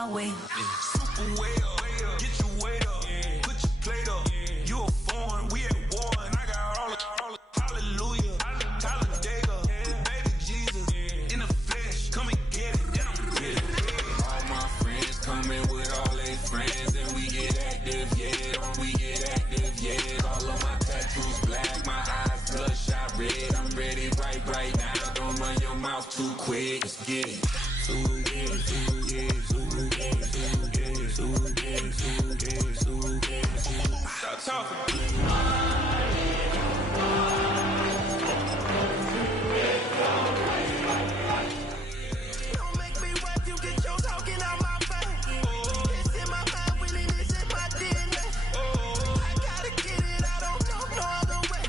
my way. Super way up, get your weight up, put your plate up. You a foreign, we at war, and I got all the hallelujah. Talladega, baby Jesus, in the flesh, come and get it, then I'm with it. All my friends coming with all their friends, and we get active, yeah, we get active, yeah. All of my tattoos black, my eyes bloodshot red. I'm ready right now. Don't run your mouth too quick. Let's get it. Stop talking. Don't make me rap, you get your talking out my face. It's in my mind, really, this is my DNA. I gotta get it, I don't know no other way.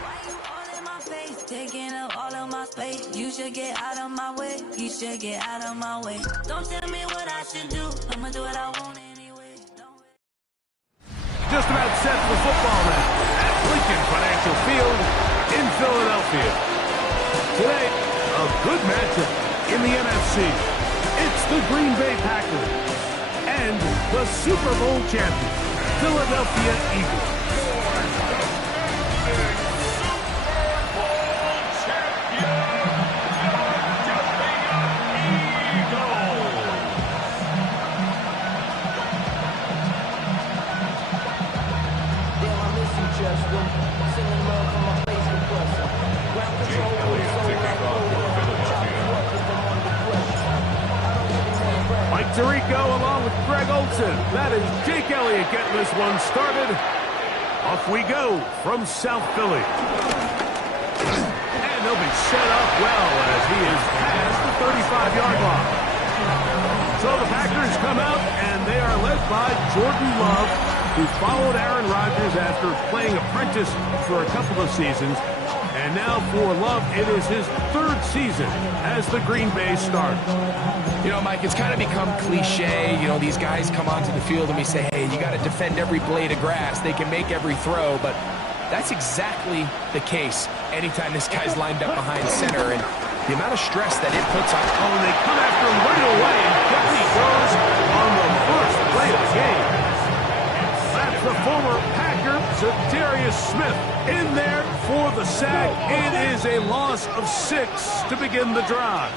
Why you all in my face, taking up all of my space? You should get out of my way, you should get out of my way. Don't tell me what I should do, I'ma do what I want anyway. Just about set for football now at Lincoln Financial Field in Philadelphia. Today, a good matchup in the NFC. It's the Green Bay Packers and the Super Bowl champion, Philadelphia Eagles. Mike Tirico along with Greg Olson. That is Jake Elliott getting this one started. Off we go from South Philly. And they'll be set up well as he is past the 35-yard line. So the Packers come out, and they are led by Jordan Love, who followed Aaron Rodgers after playing apprentice for a couple of seasons. And now for Love, it is his third season as the Green Bay starter. You know, Mike, it's kind of become cliche. You know, these guys come onto the field and we say, hey, you got to defend every blade of grass. They can make every throw, but that's exactly the case anytime this guy's lined up behind center. And the amount of stress that it puts on. Oh, and they come after him right away, and down he goes on the first play of the game. That's the former Packer, Zadarius Smith, in there for the sack. It is a loss of 6 to begin the drive.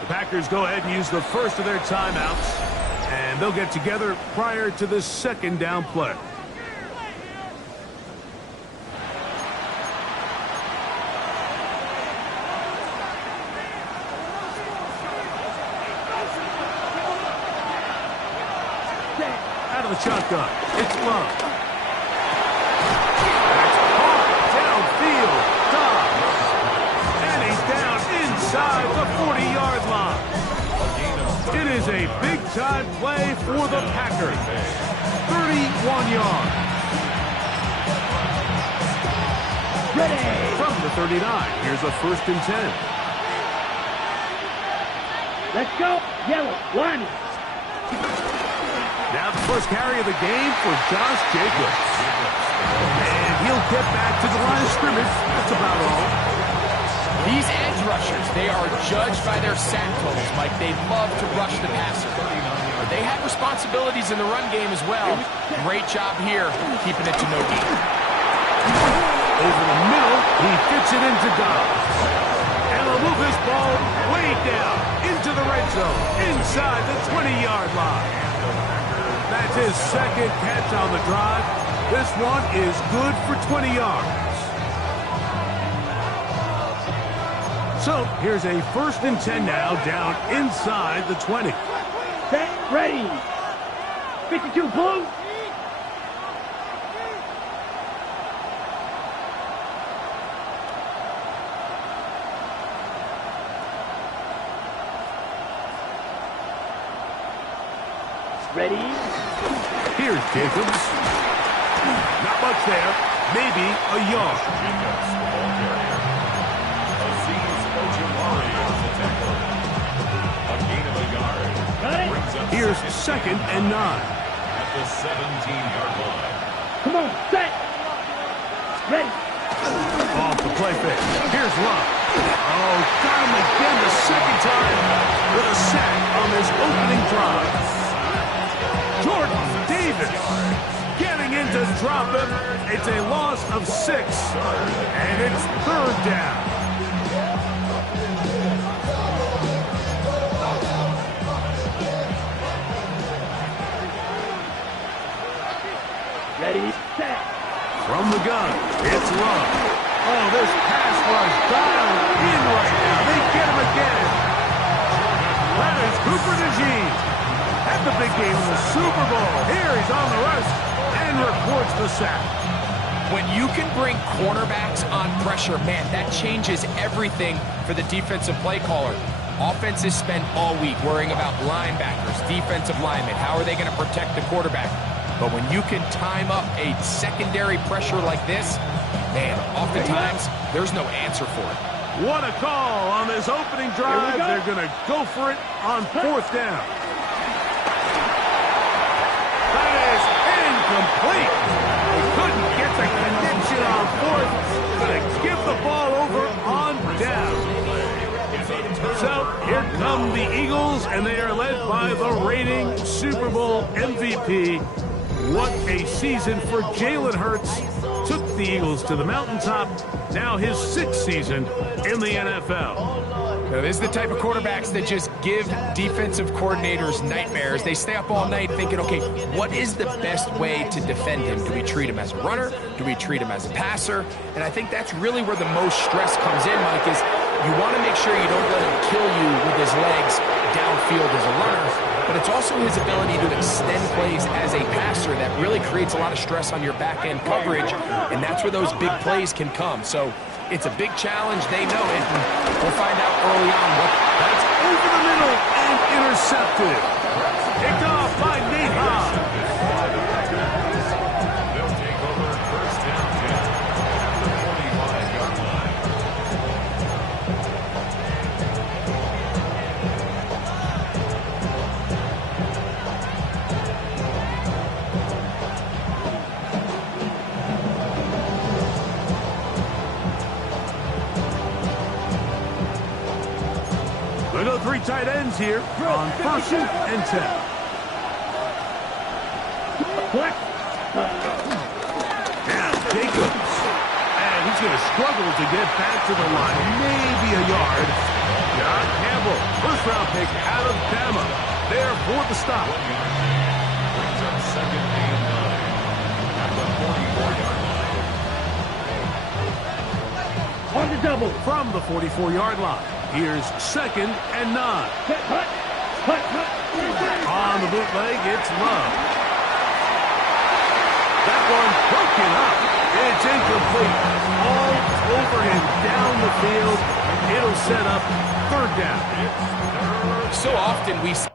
The Packers go ahead and use the first of their timeouts, and they'll get together prior to the second down play. Out of the shotgun, it's Love. That's caught downfield. Dobbs. And he's down inside the 40-yard line. It is a big-time play for the Packers. 31 yards. Ready. From the 39, here's a 1st and 10. Let's go. Yellow, one. Now the first carry of the game for Josh Jacobs. And he'll get back to the line of scrimmage. That's about all. These edge rushers, they are judged by their sack totals, Mike. They love to rush the passer. But they have responsibilities in the run game as well. Great job here, keeping it to no gain. Over the middle, he fits it into Dobbs. And he'll move this ball way down into the red zone, inside the 20-yard line. That's his second catch on the drive. This one is good for 20 yards. So here's a 1st and 10 now, down inside the 20. Set, ready. 52 blue. Ready. Here's Jacobs. Not much there. Maybe a yard. Here's 2nd and 9. At the 17-yard line. Come on, set. Ready. Off the play fake. Here's Love. Oh, got him again the second time with a sack on this opening drive. Jordan Davis getting in to drop him. It's a loss of 6, and it's third down. Ready, set. From the gun, it's Love. Oh, this pass rush dialed in right now. They get him again. That is Cooper DeJean. Had the big game in the Super Bowl. Here he's on the rush and reports the sack. When you can bring cornerbacks on pressure, man, that changes everything for the defensive play caller. Offenses spend all week worrying about linebackers, defensive linemen. How are they going to protect the quarterback? But when you can time up a secondary pressure like this, man, oftentimes there's no answer for it. What a call on this opening drive. They're going to go for it on 4th down. That is incomplete. They couldn't get the connection on 4th. Going to give the ball over on down. So here come the Eagles, and they are led by the reigning Super Bowl MVP. What a season for Jalen Hurts. Took the Eagles to the mountaintop. Now his 6th season in the NFL. Now, this is the type of quarterbacks that just give defensive coordinators nightmares. They stay up all night thinking, okay, what is the best way to defend him? Do we treat him as a runner? Do we treat him as a passer? And I think that's really where the most stress comes in, Mike, is you want to make sure you don't let him kill you with his legs downfield as a runner. But it's also his ability to extend plays as a passer that really creates a lot of stress on your back-end coverage, and that's where those big plays can come. So it's a big challenge. They know it, and we'll find out early on what. That's over the middle and intercepted. Picked off by Nate Hobbs. They'll take over first down at the 45-yard line. They go 3 tight ends here on 1st and 10. Now Jacobs. And he's going to struggle to get back to the line. Maybe a yard. John Campbell, 1st-round pick out of Bama. There for the stop. Brings up 2nd and 9 at the 44-yard line. On the double. From the 44-yard line, here's 2nd and 9. Hut. On the bootleg, it's Love. That one broken up. It's incomplete. All over him down the field. It'll set up 3rd down. So often we see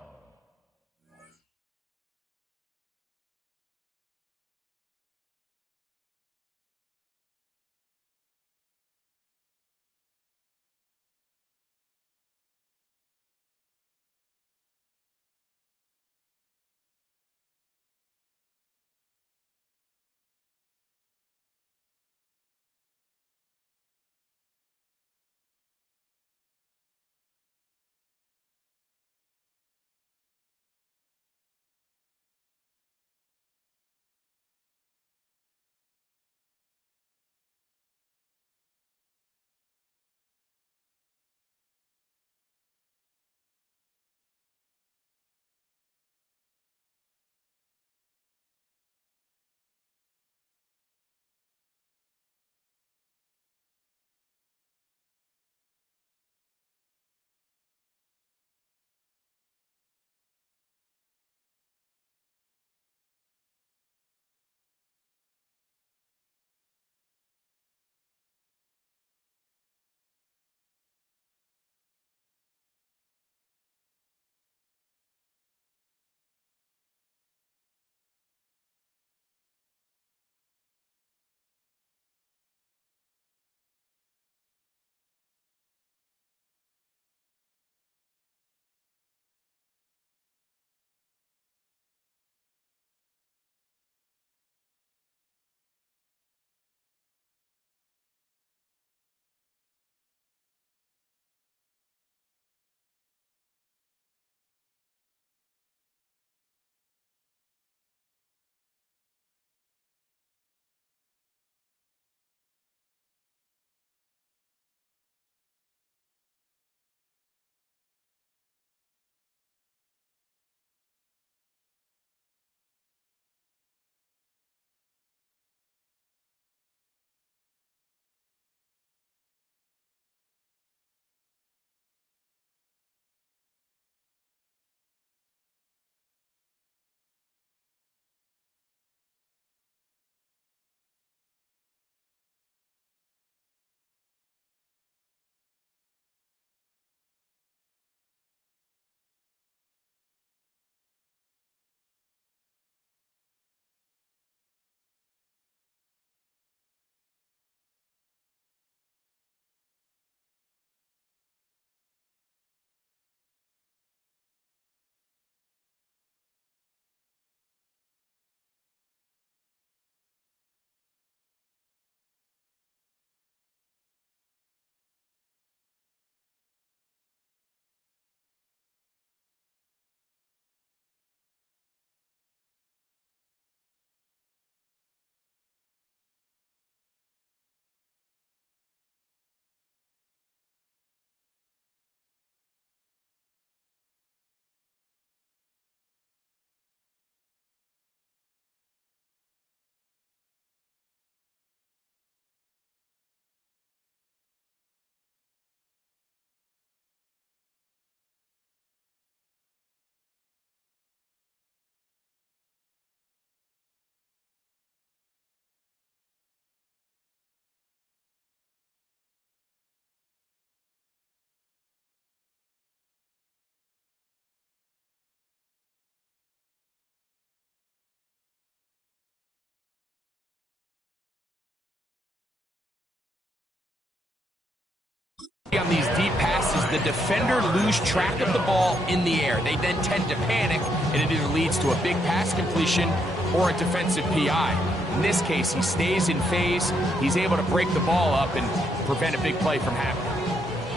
On these deep passes, the defender lose track of the ball in the air. They then tend to panic, and it either leads to a big pass completion or a defensive PI. In this case, he stays in phase. He's able to break the ball up and prevent a big play from happening.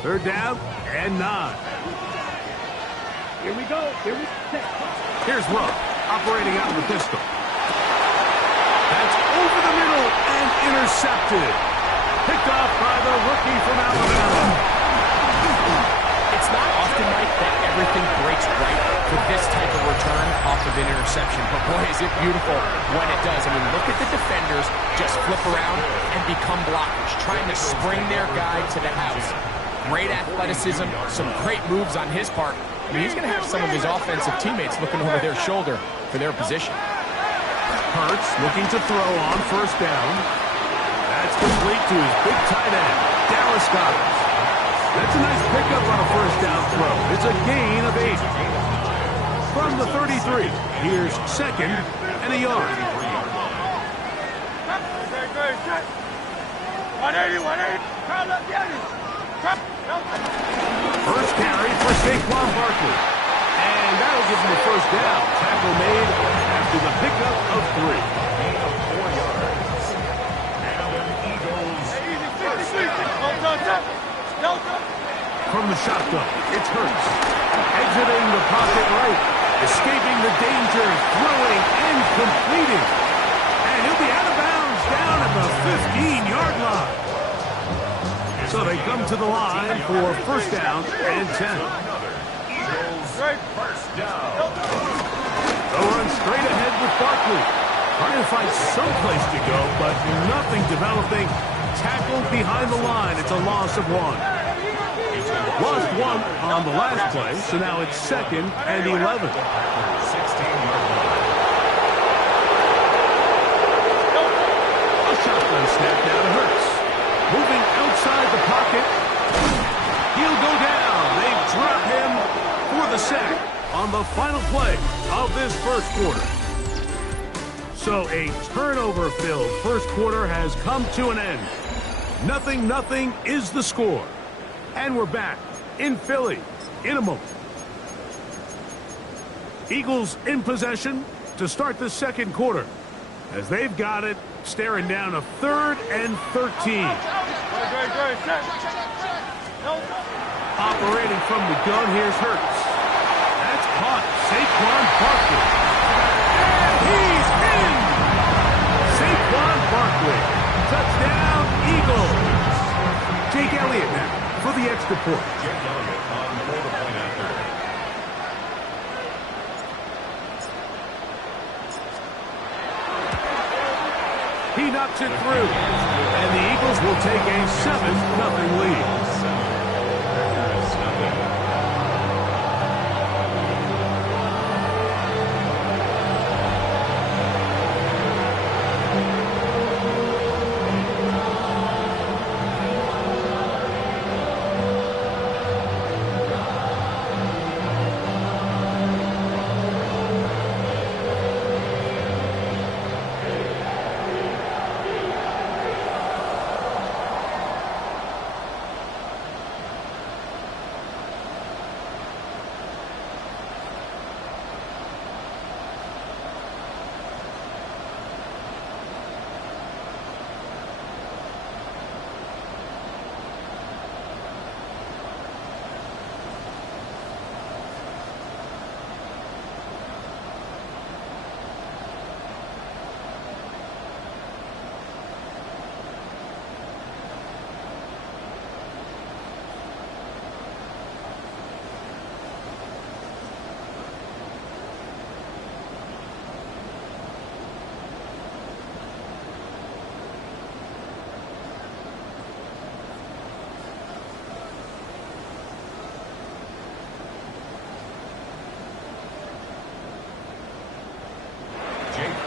3rd down and 9. Here we go. Here's Ruff, operating out of the pistol. That's over the middle and intercepted. Picked off by the rookie from Alabama. It's not often, Mike, that everything breaks right for this type of return off of an interception. But boy, is it beautiful when it does. I mean, look at the defenders just flip around and become blockers, trying to spring their guy to the house. Great athleticism, some great moves on his part. I mean, he's going to have some of his offensive teammates looking over their shoulder for their position. Hurts looking to throw on 1st down. That's complete to his big tight end, Dallas Goedert. That's a nice pickup on a 1st down throw. It's a gain of 8. From the 33, here's 2nd and a yard. 180. 1st carry for Saquon Barkley. And that'll give him the 1st down. Tackle made after the pickup of 3. From the shotgun, it's Hurts. Exiting the pocket right. Escaping the danger, throwing and completing. And he'll be out of bounds down at the 15-yard line. So they come to the line for 1st down and 10. They'll run straight ahead with Barkley. Trying to find some place to go, but nothing developing. Tackled behind the line. It's a loss of 1. Lost 1 on the last play, so now it's 2nd and 11. A shotgun snap down to Hurts. Moving outside the pocket. He'll go down. They drop him for the sack on the final play of this 1st quarter. So a turnover-filled 1st quarter has come to an end. 0-0 is the score. And we're back in Philly in a moment. Eagles in possession to start the 2nd quarter as they've got it, staring down a 3rd and 13. Operating from the gun, here's Hurts. That's caught. Saquon Barkley. And he's in! Saquon Barkley. Touchdown, Eagles. Jake Elliott now for the extra point. Jake Elliott on for the point after. He knocks it through. And the Eagles will take a 7-0 lead. 7-0.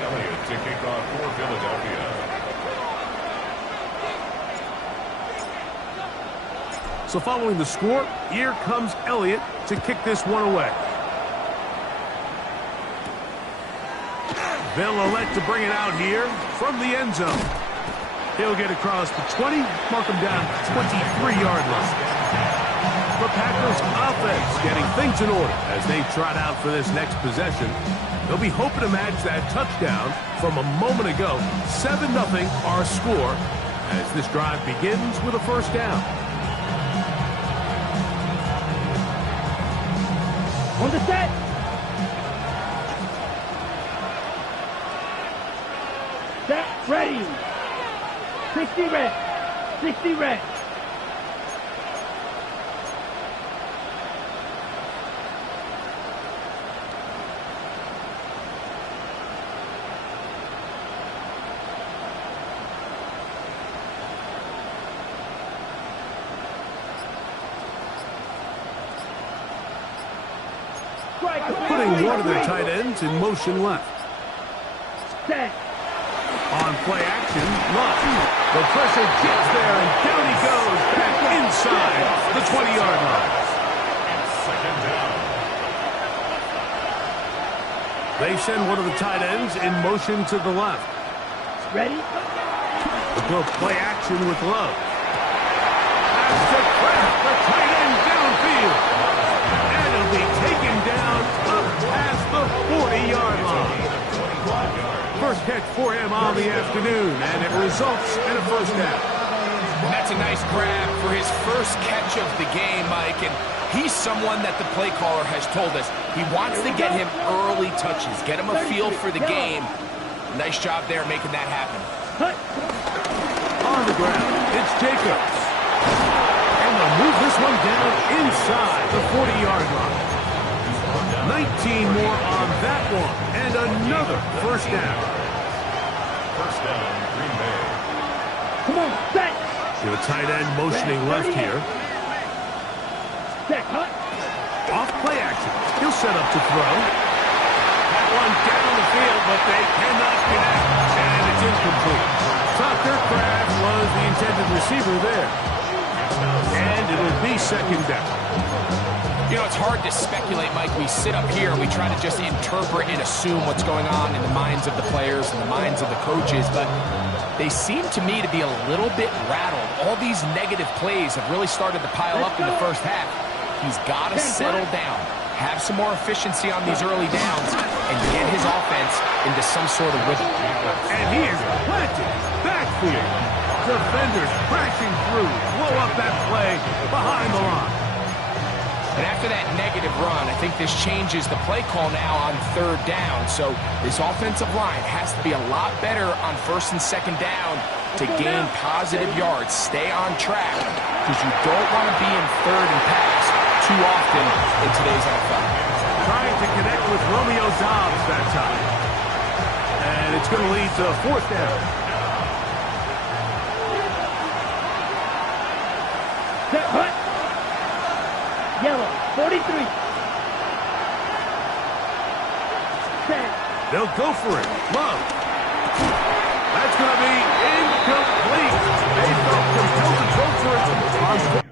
Elliott to kick off for Philadelphia. So following the score, here comes Elliott to kick this one away. They'll elect to bring it out here from the end zone. He'll get across the 20, mark him down 23-yard line. The Packers offense getting things in order as they trot out for this next possession. They'll be hoping to match that touchdown from a moment ago. 7-0 our score as this drive begins with a first down. On the set. Set, ready. 60 red. 60 red. Putting one of their tight ends in motion left. Set. On play action, Love. The pressure gets there, and down he goes back inside the 20-yard line. Second down. They send one of the tight ends in motion to the left. Ready. The go play action with Love. Has to crack the tight end downfield. And he'll be taken down up past the 40-yard line. First catch for him on the afternoon, and it results in a first down. And that's a nice grab for his first catch of the game, Mike. And he's someone that the play caller has told us he wants to get him early touches, get him a feel for the game. Nice job there making that happen. On the ground, it's Jacobs. And they'll move this one down inside the 40-yard line. 19 more on that one, and another first down. First down, Green Bay. Come on, set. The tight end motioning left here. Set, cut. Off play action. He'll set up to throw. That one down the field, but they cannot connect, and it's incomplete. Thought their crash was the intended receiver there. And it'll be second down. You know, it's hard to speculate, Mike. We sit up here and we try to just interpret and assume what's going on in the minds of the players and the minds of the coaches, but they seem to me to be a little bit rattled. All these negative plays have really started to pile up in the first half. He's got to settle down, have some more efficiency on these early downs, and get his offense into some sort of rhythm. And he is planted backfield. Defenders crashing through, blow up that play behind the line. And after that negative run, I think this changes the play call now on third down. So this offensive line has to be a lot better on first and second down to gain positive yards. Stay on track because you don't want to be in third and pass too often in today's NFL. Trying to connect with Romeo Dobbs that time. And it's going to lead to a fourth down. Set, cut. Yellow, 43. Set. They'll go for it. Love. That's going to be incomplete. They felt compelled to go for it on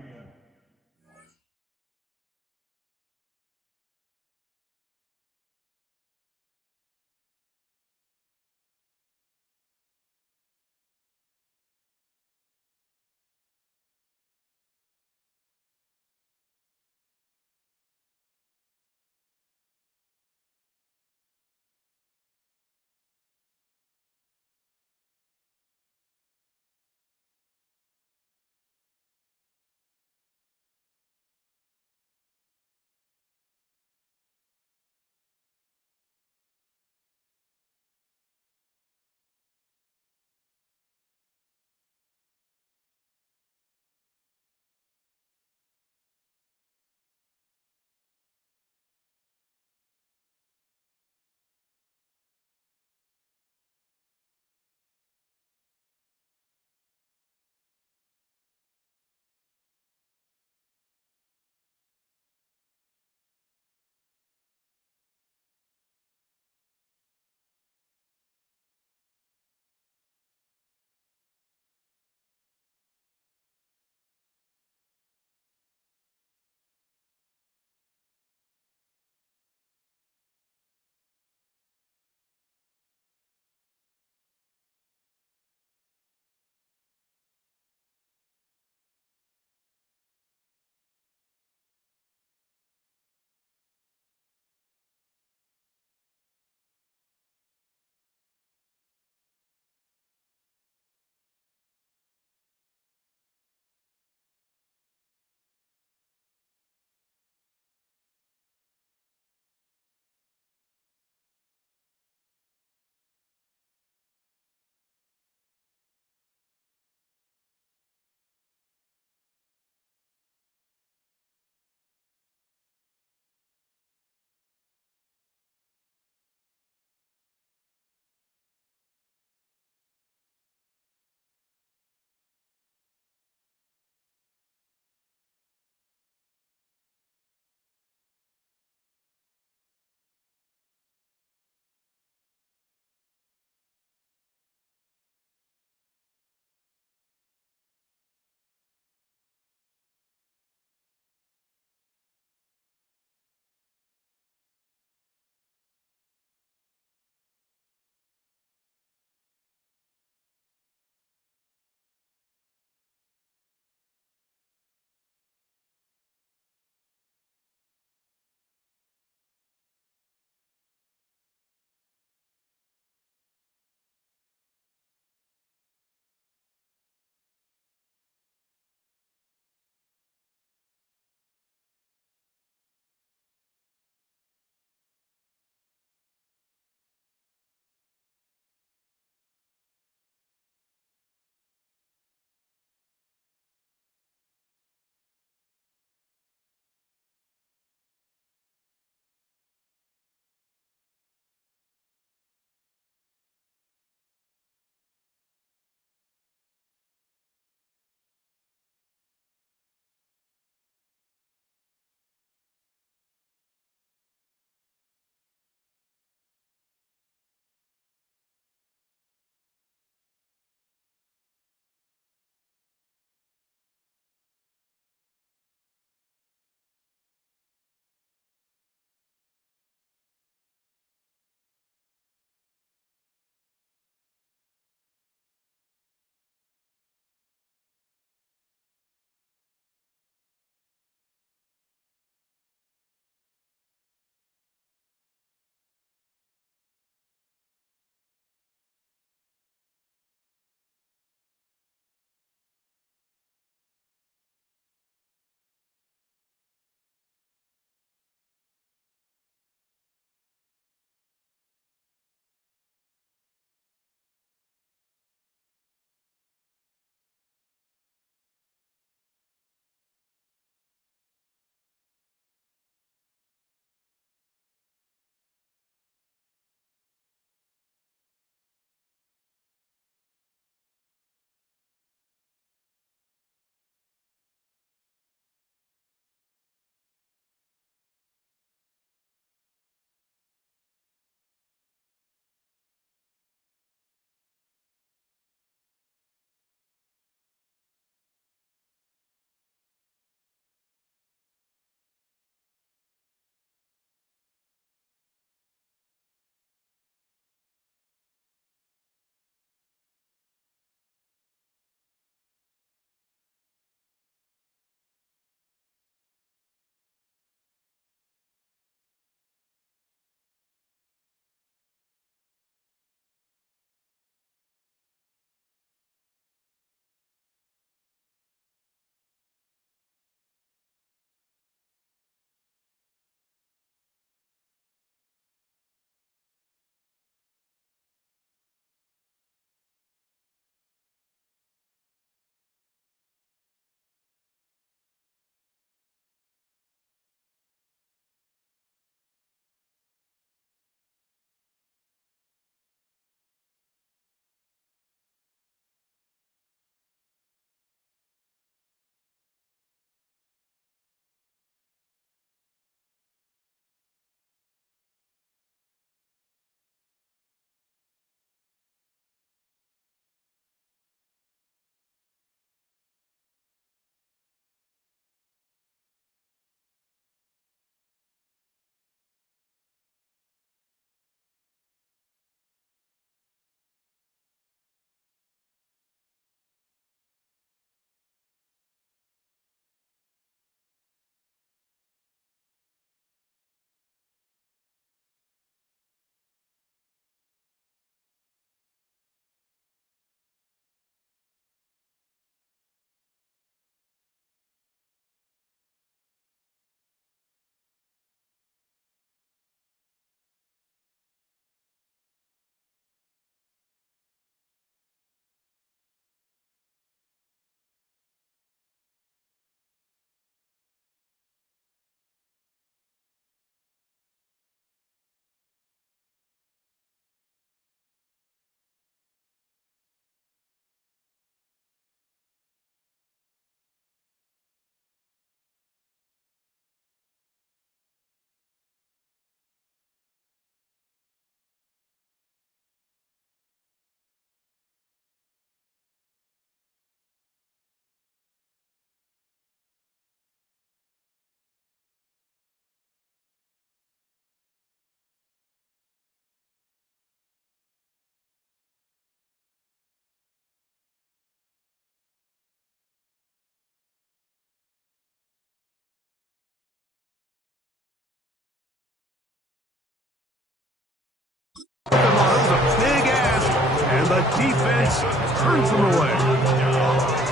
the defense turns them away.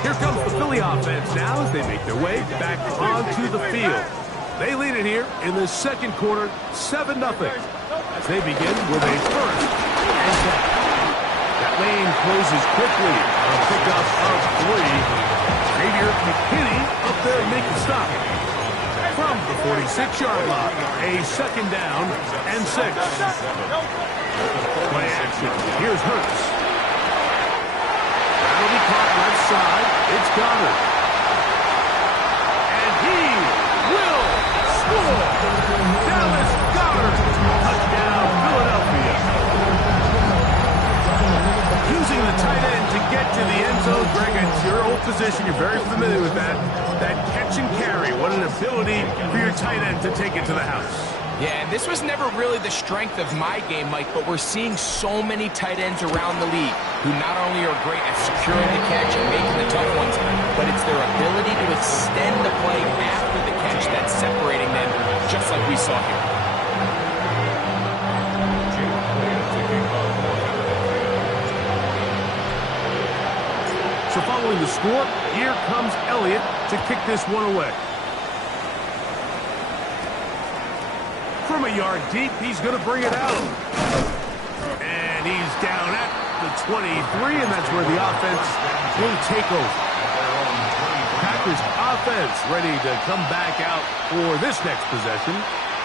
Here comes the Philly offense now as they make their way back onto the field. They lead it here in the second quarter, 7-0. As they begin with a first and 10. That lane closes quickly on a pickup of 3. Xavier McKinney up there to make the stop. From the 46-yard line, a second down and 6. Play action. Here's Hurts. That'll be caught left side. It's Goddard. And he will score. Dallas Goddard. Touchdown, Philadelphia. Using the tight end to get to the end zone. Greg, it's your old position. You're very familiar with that. That catch and carry. What an ability for your tight end to take it to the house. Yeah, and this was never really the strength of my game, Mike, but we're seeing so many tight ends around the league who not only are great at securing the catch and making the tough ones, but it's their ability to extend the play after the catch that's separating them, just like we saw here. So following the score, here comes Elliott to kick this one away. From a yard deep, he's going to bring it out. And he's down at the 23, and that's where the offense will take over. Packers offense ready to come back out for this next possession.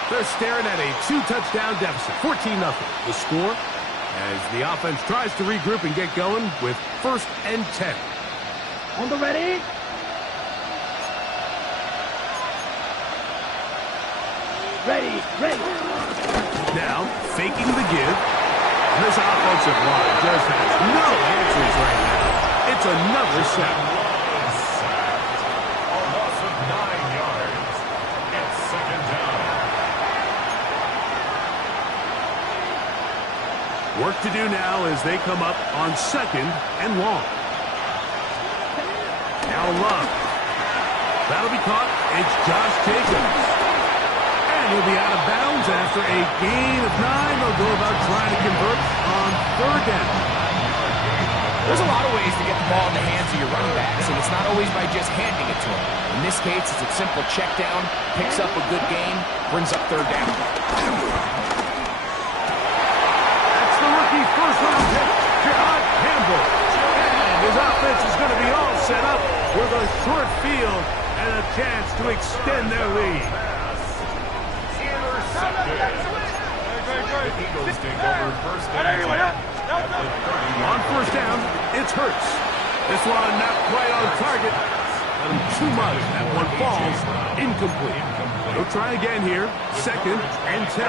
They're staring at a 2-touchdown deficit, 14-0. The score as the offense tries to regroup and get going with 1st and 10. On the ready. Ready. Now, faking the give. This offensive line just has no answers right now. It's another sack. A loss of 9 yards. It's 2nd down. Work to do now as they come up on 2nd and long. Now Love. That'll be caught. It's Josh Jacobs. He'll be out of bounds after a gain of 9. They'll go about trying to convert on 3rd down. There's a lot of ways to get the ball in the hands of your running backs, and it's not always by just handing it to them. In this case, it's a simple check down, picks up a good gain, brings up 3rd down. That's the rookie first-round pick, John Campbell. And his offense is going to be all set up with a short field and a chance to extend their lead. The Eagles take over 1st and 10. On 1st down, it's Hurts. This one not quite on target. Let him too much. That one falls incomplete. They'll try again here. 2nd and 10.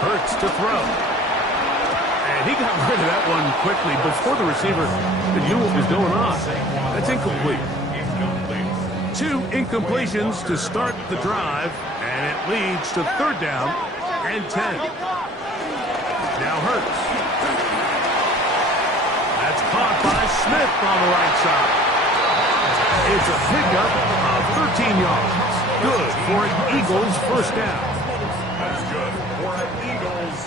Hurts to throw. And he got rid of that one quickly before the receiver knew what was going on. That's incomplete. 2 incompletions to start the drive, and it leads to 3rd down and 10. Now Hurts. That's caught by Smith on the right side. It's a pickup of 13 yards. Good for an Eagles 1st down. That's good for an Eagles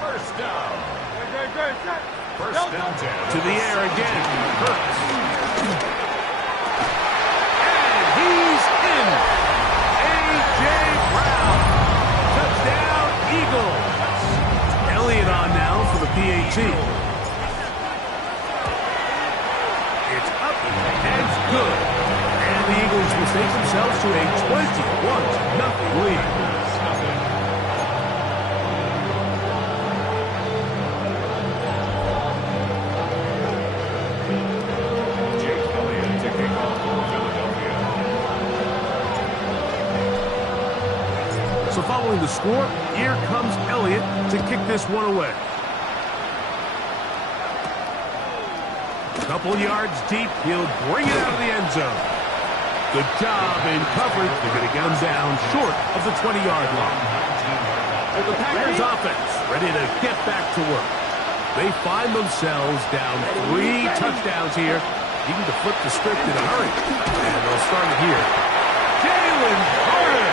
1st down. 1st down 10. To the air again. Hurts. And he's in. A.J. Brown. Touchdown, Eagles. Elliott on now for the PAT. It's up and it's good. And the Eagles will take themselves to a 21-0 lead. Following the score, here comes Elliott to kick this one away. A couple yards deep, he'll bring it out of the end zone. Good job in coverage. They're going to get him down short of the 20-yard line. And the Packers offense ready to get back to work. They find themselves down 3 touchdowns here. Needing to flip the script in a hurry. And they'll start it here. Jalen going harder.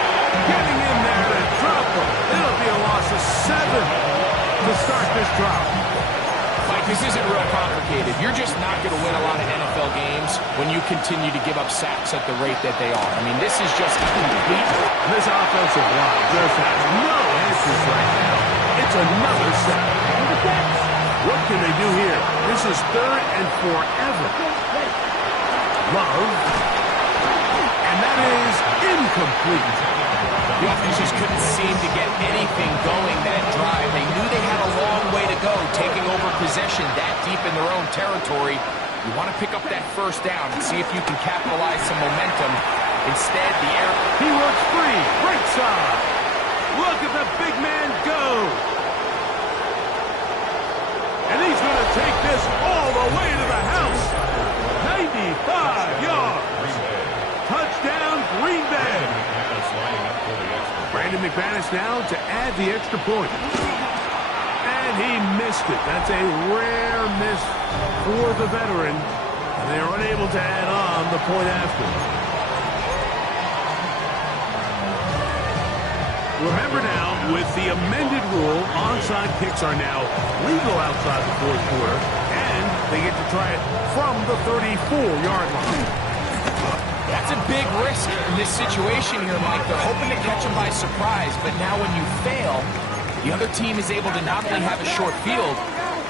Getting in there to drop them. It'll be a loss of 7 to start this drive. Mike, this isn't real complicated. You're just not going to win a lot of NFL games when you continue to give up sacks at the rate that they are. I mean, this is just a complete... This offensive line just has no answers right now. It's another sack. What can they do here? This is 3rd and forever. Love. And that is incomplete. The offense just couldn't seem to get anything going that drive. They knew they had a long way to go, taking over possession that deep in their own territory. You want to pick up that first down and see if you can capitalize some momentum. Instead, the air... He works free. Right side. Look at the big man go. And he's going to take this all the way to the house. 95 yards. Touchdown, Green Bay. Brandon McManus now to add the extra point. And he missed it. That's a rare miss for the veteran. And they are unable to add on the point after. Remember now, with the amended rule, onside kicks are now legal outside the 4th quarter. And they get to try it from the 34-yard line. That's a big risk in this situation here, Mike. They're hoping to catch them by surprise, but now when you fail, the other team is able to not only have a short field,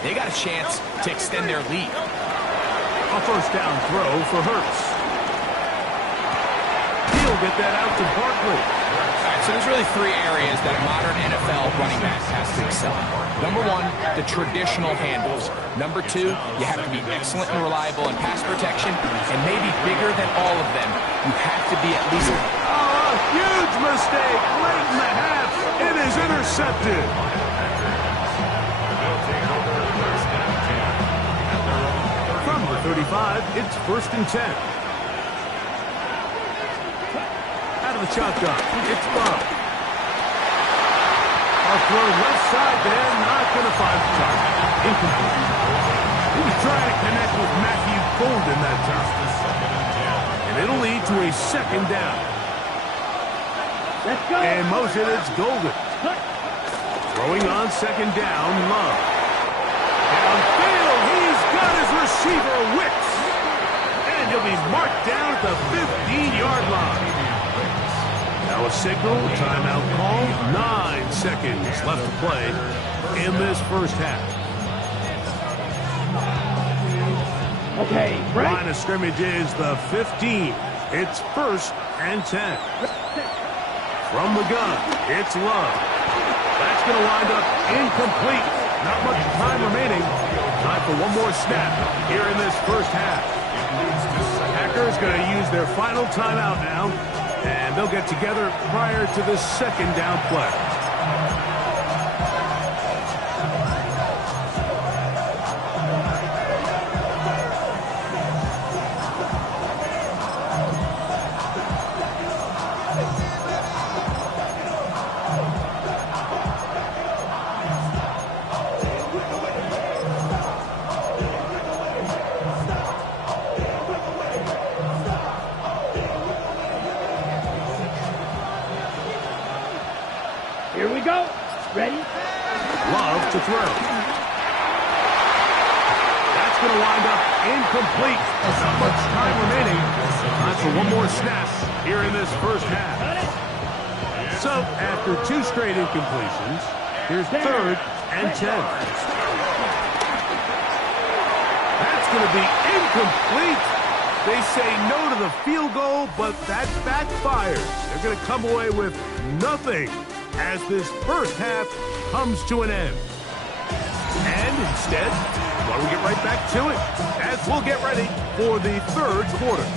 they got a chance to extend their lead. A first down throw for Hurts. He'll get that out to Barkley. All right, so there's really 3 areas that a modern NFL running back has to excel. Number 1, the traditional handles. Number 2, you have to be excellent and reliable in pass protection, and maybe bigger than all of them, you have to be at least... Oh, a huge mistake late in the half. It is intercepted. From the 35, it's 1st and 10. Out of the shotgun, it's Bob. A throw left side there, not going to find the target. Incomplete. He was trying to connect with Matthew Golden that time. And it'll lead to a 2nd down. Let's go. And motion, it's Golden. Throwing on 2nd down, Love. Downfield, he's got his receiver, Wicks. And he'll be marked down at the 15-yard line. Now a signal, timeout call, 9 seconds left to play in this first half. Okay, break. Line of scrimmage is the 15. It's 1st and 10. From the gun, it's Love. That's going to wind up incomplete. Not much time remaining. Time for one more snap here in this first half. Packers going to use their final timeout now. And they'll get together prior to the 2nd down play. Here we go. Ready? Love to throw. That's going to wind up incomplete. Not much time remaining. Time for one more snap here in this first half. So, after 2 straight incompletions, here's 3rd and 10. That's going to be incomplete. They say no to the field goal, but that backfires. They're going to come away with nothing as this first half comes to an end. And instead, why don't we get right back to it as we'll get ready for the 3rd quarter.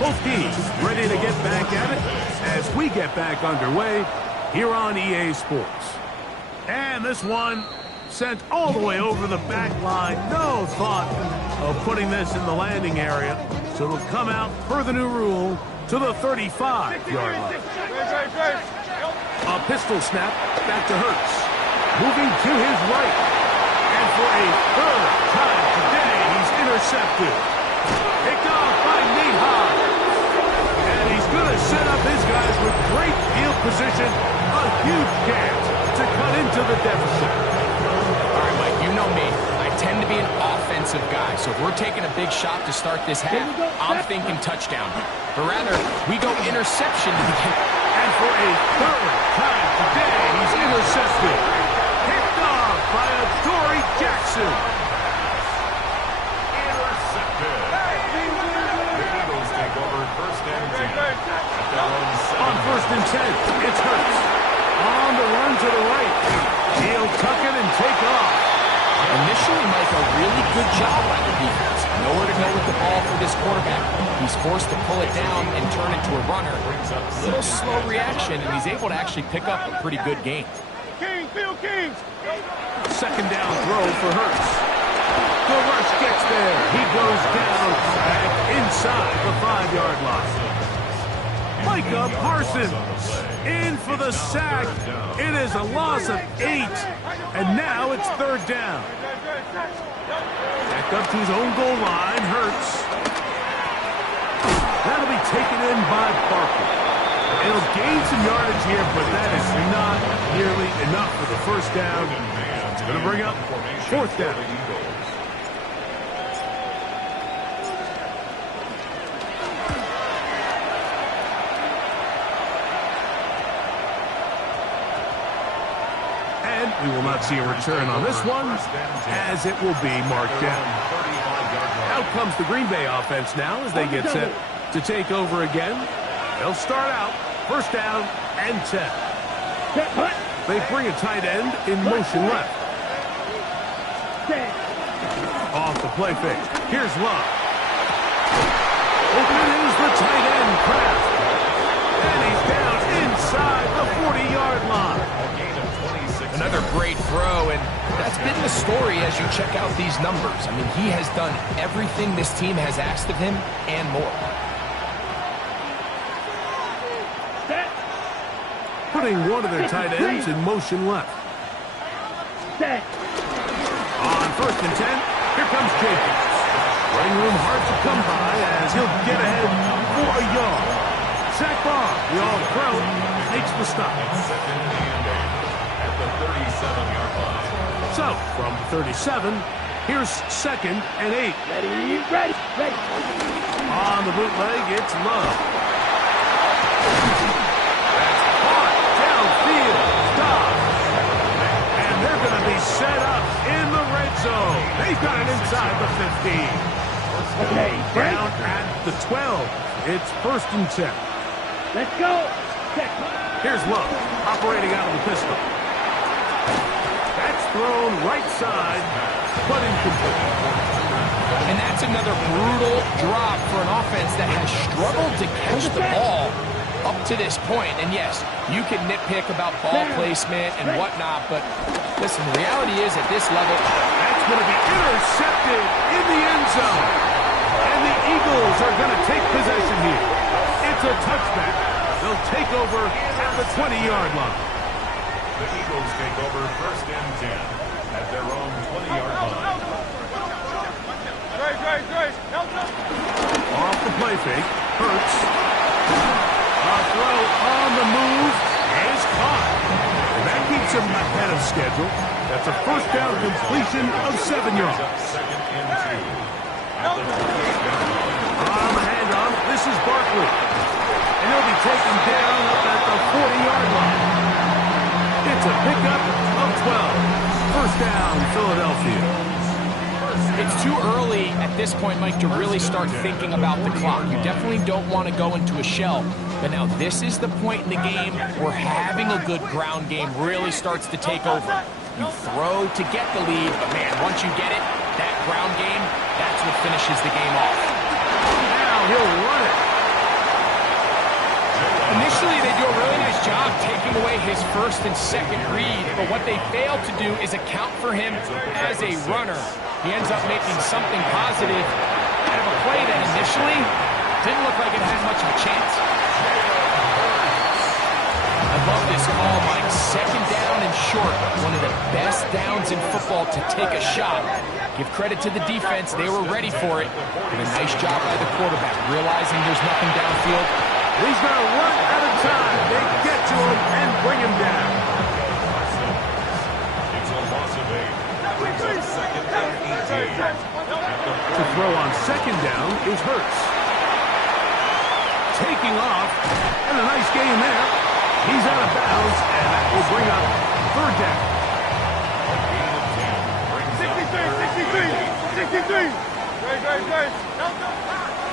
Both teams ready to get back at it as we get back underway here on EA Sports. And this one sent all the way over the back line. No thought of putting this in the landing area. So it'll come out per the new rule to the 35-yard line. A pistol snap back to Hurts. Moving to his right. And for a 3rd time today, intercepted. Picked off by Neha. And he's going to set up his guys with great field position. A huge chance to cut into the deficit. All right, Mike, you know me. I tend to be an offensive guy. So if we're taking a big shot to start this half, I'm thinking touchdown. But rather, we go interception to begin. And for a third time today, he's intercepted. Picked off by Dory Jackson. Intercepted. The Eagles take over first and 10 at their own 7. On first and 10, it's Hurts. On the run to the right. He'll tuck it and take off. Initially, Mike, a really good job by the defense. Nowhere to go with the ball for this quarterback. He's forced to pull it down and turn it to a runner. A little slow reaction, and he's able to actually pick up a pretty good gain. Kings, Field Kings. Second down throw for Hurts. The rush gets there. He goes down and inside the 5-yard line. Micah Parsons in for the sack. It is a loss of 8. And now it's third down. Back up to his own goal line. Hurts. That'll be taken in by Barker. It'll gain some yardage here, but that is not nearly enough for the first down. It's going to bring up fourth down. And we will not see a return on this one, as it will be marked down. Out comes the Green Bay offense now as they get set to take over again. They'll start out first down and 10. They bring a tight end in motion left. Off the play fake. Here's Love. Open is the tight end, Kraft. And he's down inside the 40-yard line. Another great throw, and that's been the story as you check out these numbers. I mean, he has done everything this team has asked of him and more. Putting one of their tight ends in motion left. On first and 10, here comes Jacobs. Running room hard to come by as he'll get ahead for a yard. Zach Barr, the all-pro, makes the stop. At the 37-yard line. So, from the 37, here's second and 8. Ready. On the bootleg, it's Love. That's caught downfield. Stop. And they're going to be set up in the red zone. They've got it inside the 15. Okay, Down at the 12. It's first and 10. let's go. Here's Love, operating out of the pistol. That's thrown right side, but incomplete. And that's another brutal drop for an offense that has struggled to catch the ball up to this point. And yes, you can nitpick about ball placement and whatnot, but listen, the reality is at this level, That's going to be intercepted in the end zone. And the Eagles are going to take possession here. It's a touchback. They'll take over at the 20-yard line. The Eagles take over first and 10 at their own 20-yard line. Off the play fake, Hurts. A throw on the move is caught. And that keeps him ahead of schedule. That's a first down completion of 7 yards. Second and 2 at the 28-yard line. On the handoff, this is Barkley. And he'll be taken down up at the 40-yard line. It's a pickup of 12. First down, Philadelphia. it's too early at this point, Mike, to really start thinking about the clock. You definitely don't want to go into a shell. But now this is the point in the game where having a good ground game really starts to take over. You throw to get the lead, but man, once you get it, that ground game, that's what finishes the game off. Now he'll run it. Initially, they do a really nice job taking away his first and second read, but what they fail to do is account for him as a runner. He ends up making something positive out of a play that initially didn't look like it had much of a chance. I love this call, Mike. Second down and short. One of the best downs in football to take a shot. Give credit to the defense. They were ready for it. And a nice job by the quarterback, realizing there's nothing downfield. He's going to run out of time. They get to him and bring him down. It's a loss of 8. Second down, 18. To throw on second down is Hurts. Taking off, and a nice gain there. He's out of bounds, and that will bring up third down. A gain of 10 brings up 63. Great.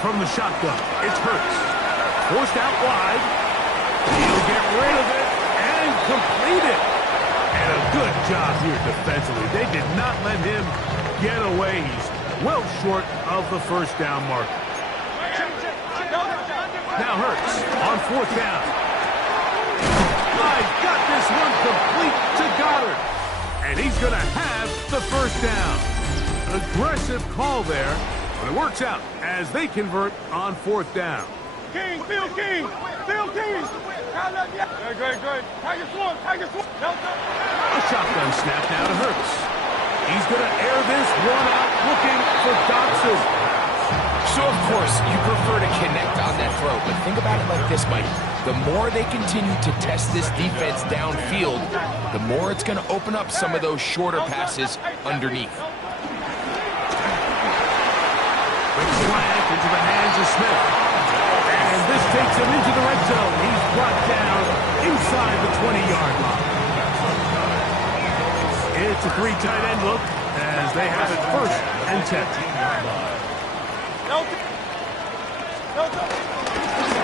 From the shotgun, it's Hurts. Forced out wide. He'll get rid of it and complete it. And a good job here defensively. They did not let him get away. He's well short of the first down mark. Now Hurts on fourth down. I've got this one complete to Goddard. And he's going to have the first down. An aggressive call there, but it works out as they convert on fourth down. King, Phil King. Great. Tiger Swarm. A shotgun snap now to Hurts. He's going to air this one out looking for Dobson. So, of course, you prefer to connect on that throw, but think about it like this, Mike. The more they continue to test this defense downfield, the more it's going to open up some of those shorter passes underneath. Quick slant into the hands of Smith. And this takes him into the red zone. He's brought down inside the 20-yard line. It's a 3 tight end look as they have it first and 10.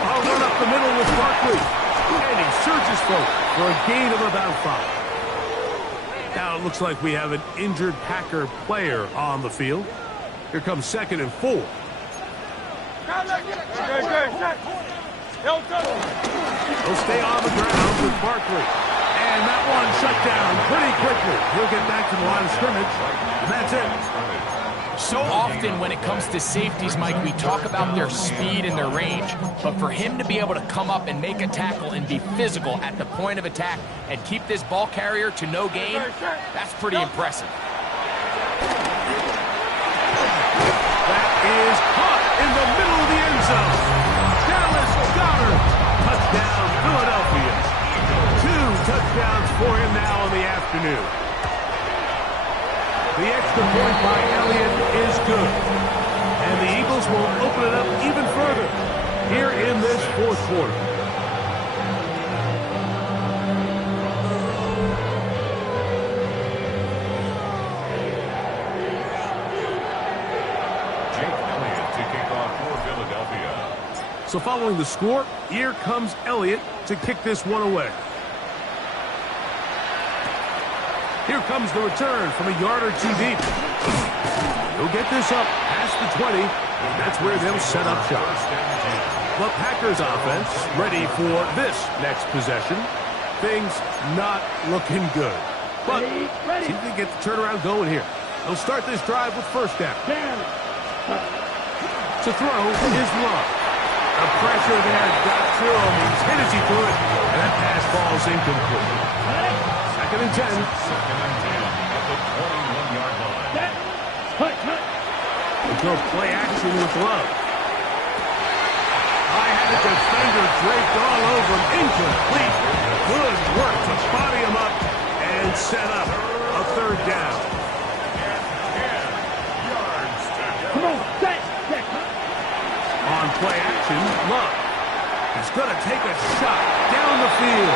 I'll run up the middle with Barkley. And he surges forward for a gain of about 5. Now it looks like we have an injured Packer player on the field. Here comes 2nd and 4. He'll stay on the ground with Barkley. And that one shut down pretty quickly. He'll get back to the line of scrimmage, and that's it. So often when it comes to safeties, Mike, we talk about their speed and their range. But for him to be able to come up and make a tackle and be physical at the point of attack and keep this ball carrier to no gain, that's pretty impressive. That is caught in the middle of the end zone. Dallas Goddard. Touchdown, Philadelphia. 2 touchdowns for him now in the afternoon. The extra point by Elliott is good. And the Eagles will open it up even further here in this fourth quarter. Jake Elliott to kick off for Philadelphia. So following the score, here comes Elliott to kick this one away. Here comes the return from a yard or two deep. He'll get this up past the 20, and that's where they'll set up shop. The Packers offense ready for this next possession. Things not looking good. But see if they get the turnaround going here. They'll start this drive with first down. To throw is Love. The pressure there got to him. He's hit as he threw it, and that pass falls incomplete. 2nd and 10. 2nd and 10 at the 21-yard line. We'll go play action with Love. I had a defender draped all over him. Incomplete. Good work to body him up and set up a third down. On play action, Love. He's going to take a shot down the field.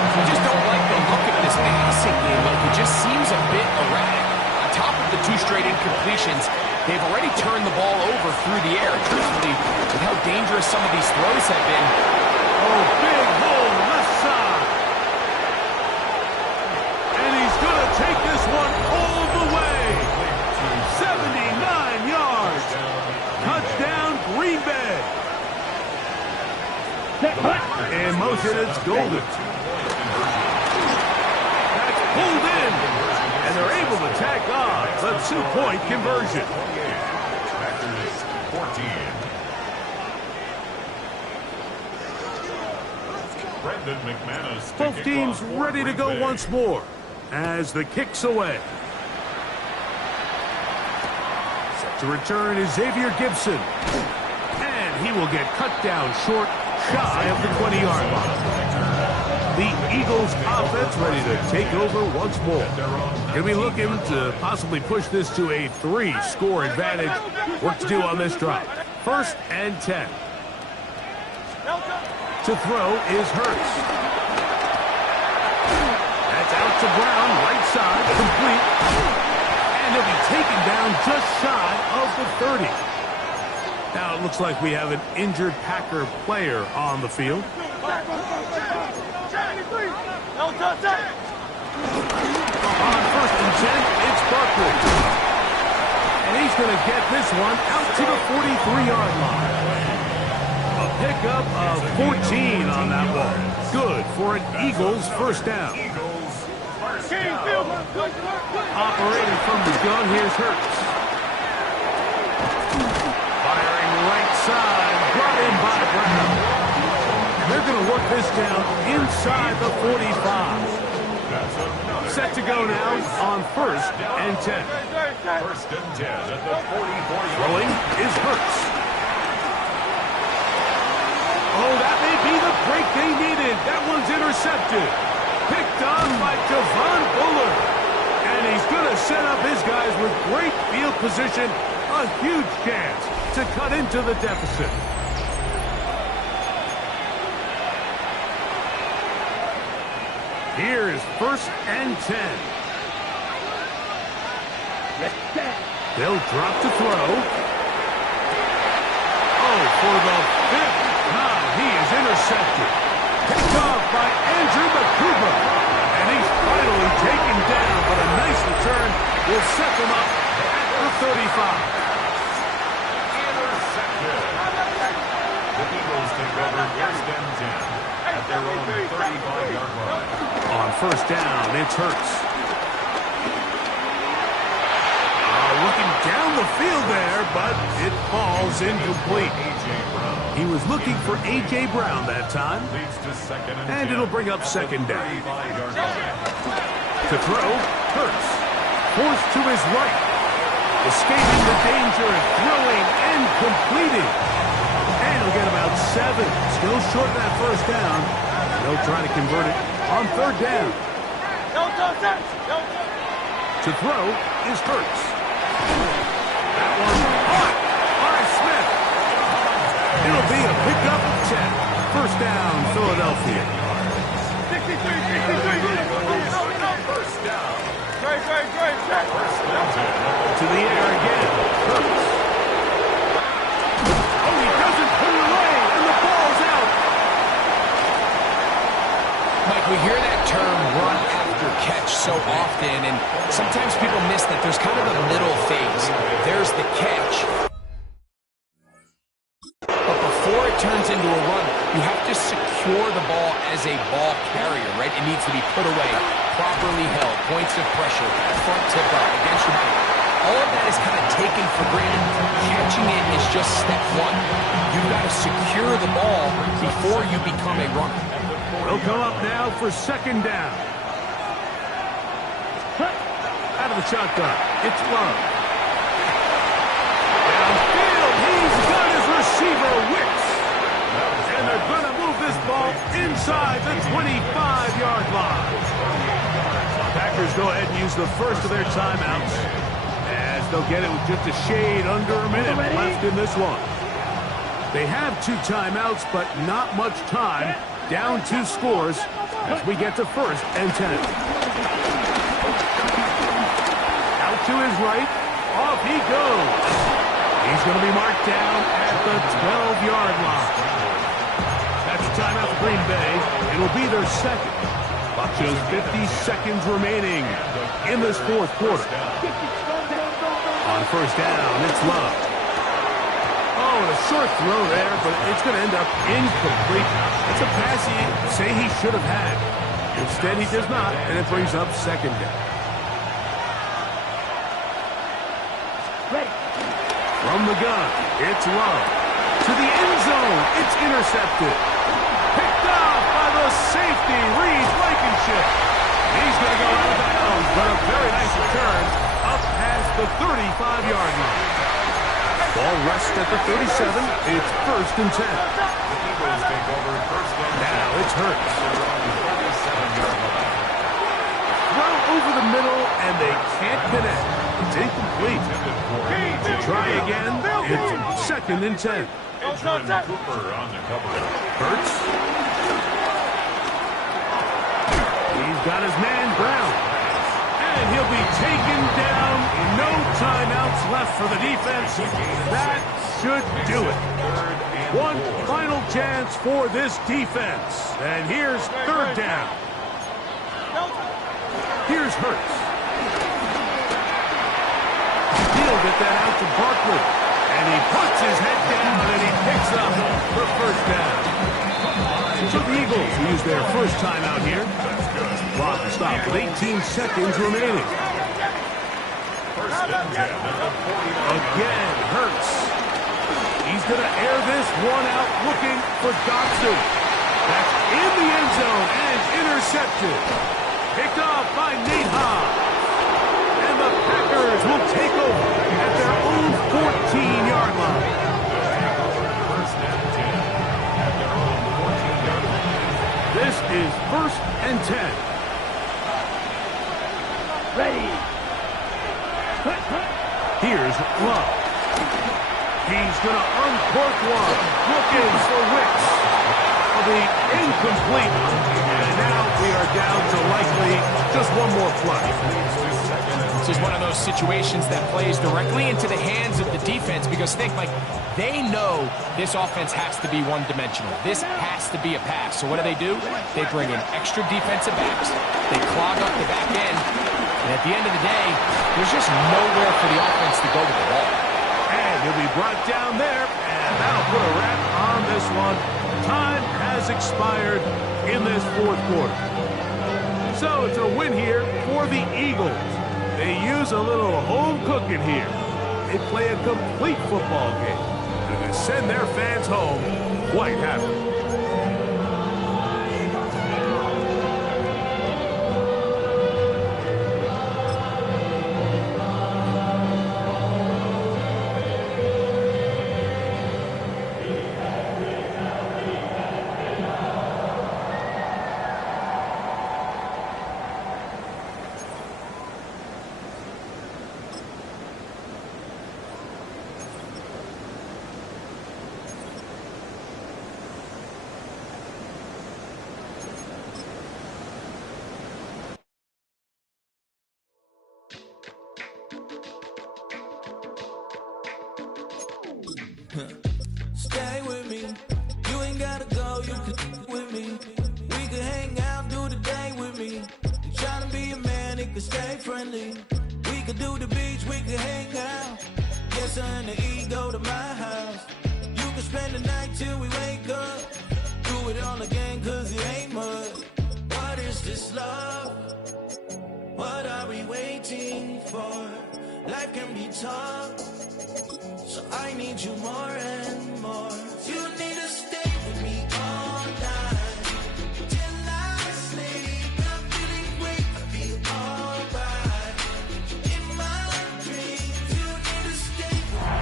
I just don't like the look of this passing game. Like, it just seems a bit erratic. On top of the 2 straight incompletions, they've already turned the ball over through the air. Truthfully, with how dangerous some of these throws have been. Oh, big hole, left side. And he's going to take this one all the way. 79 yards. Touchdown, Green Bay. In motion, it's Golden. That's pulled in. And they're able to tack on the 2-point conversion. Packers 14. Brendan McManus. Both teams ready to go once more as the kick's away. To return is Xavier Gibson. And he will get cut down short, shy of the 20-yard line. The Eagles offense ready to take over once more. Going to be looking to possibly push this to a 3-score advantage. Work to do on this drive. 1st and 10. To throw is Hurts. That's out to Brown, right side, complete. And he'll be taken down just shy of the 30. Now it looks like we have an injured Packer player on the field. On 1st and 10, it's Barkley. And he's going to get this one out to the 43-yard line. A pickup of 14 on that ball. Good for an Eagles first down. Operating from the gun, here's Hurts. Firing right side, brought in by Brown. They're going to work this down inside the 45. Set to go now on 1st and 10. 1st and 10 at the 44-yard. Throwing is Hurts. Oh, that may be the break they needed. That one's intercepted. Picked on by Javon Bullard. And he's going to set up his guys with great field position. A huge chance to cut into the deficit. Here's 1st and 10. They'll drop to throw. Oh, for the 5th time, he is intercepted. Picked off by Andrew McCouber. And he's finally taken down, but a nice return will set them up at the 35. Intercepted. The Eagles take over 1st and 10 at their own 35-yard line. On 1st down, it's Hurts. Looking down the field there, but it falls incomplete. He was looking for A.J. Brown that time. And it'll bring up 2nd down. To throw, Hurts. Forced to his right. Escaping the danger and throwing and completing. And he'll get about 7. Still short of that 1st down. They'll try to convert it on 3rd down. To throw is Hurts. That one caught by Smith. It'll be a pickup of 10. 1st down, Philadelphia. 1st down. To the air again. Hurts. Oh, he doesn't put it away, and the ball's out. Mike, we hear that term run after catch so often, and sometimes people miss that there's kind of a middle phase. There's the catch. But before it turns into a run, you have to secure the ball as a ball carrier, right? It needs to be put away, properly held, points of pressure, front tip up, against your body. All of that is kind of taken for granted. Catching it is just step one. You've got to secure the ball before you become a runner. They'll come up now for 2nd down. Out of the shotgun, it's Love. Downfield, he's got his receiver, Wicks. And they're going to move this ball inside the 25-yard line. Packers go ahead and use the first of their timeouts, as they'll get it with just a shade under a minute left in this one. They have 2 timeouts, but not much time. Down 2 scores as we get to 1st and 10. Out to his right. Off he goes. He's going to be marked down at the 12-yard line. That's a timeout for Green Bay. It'll be their 2nd. Clock shows 50 seconds remaining in this 4th quarter. On 1st down, it's Love. Oh, and a short throw there, but it's going to end up incomplete. It's a pass he say he should have had. Instead, he does not, and it brings up 2nd down. From the gun, it's Love. To the end zone, it's intercepted. Picked off by the safety, Reed Blankenship. He's going to go out of bounds, but a very nice return up past the 35-yard line. Ball rests at the 37. It's 1st and 10. The Eagles take over first and 10. Now it's Hurts. They're on the 37-yard line. Throw over the middle, and they can't connect. It's incomplete. Try again. It's 2nd and 10. Benjamin Cooper on the cover. Hurts. He's got his man Brown. And he'll be taken down. No timeouts left for the defense. That should do it. One final chance for this defense. And here's 3rd down. Here's Hurts. He'll get that out to Barkley. And he puts his head down and he picks up the 1st down. So the Eagles use their first timeout here. Clock stopped with 18 seconds remaining. First and 10 at the 49. Again, Hurts. He's going to air this one out looking for Dotson. That's in the end zone and intercepted. Picked off by Nate Hobbs. And the Packers will take over at their own 14-yard line. First and 10 at their own 14-yard line. This is 1st and 10. Ready. Here's Love. He's going to uncork one. Looking for Wicks. Will be incomplete. And now we are down to likely just one more play. This is one of those situations that plays directly into the hands of the defense because think like they know this offense has to be one-dimensional. This has to be a pass. So what do? They bring in extra defensive backs. They clog up the back end. And at the end of the day, there's just nowhere for the offense to go with the ball. And he'll be brought down there, and that'll put a wrap on this one. Time has expired in this 4th quarter. So it's a win here for the Eagles. They use a little home cooking here. They play a complete football game. They're going to send their fans home quite happy. Stay with me. You ain't gotta go, you can with me. We can hang out, do the day with me. I'm trying to be a man, it can stay friendly. We could do the beach, we could hang out. Yes, her and the E go to my house. You can spend the night till we wake up. Do it all again, cause it ain't much. What is this love? What are we waiting for? Life can be tough, so I need you more and more. You need to stay with me all night till I sleep. I'm feeling great, I feel alright. In my dreams, you need to stay with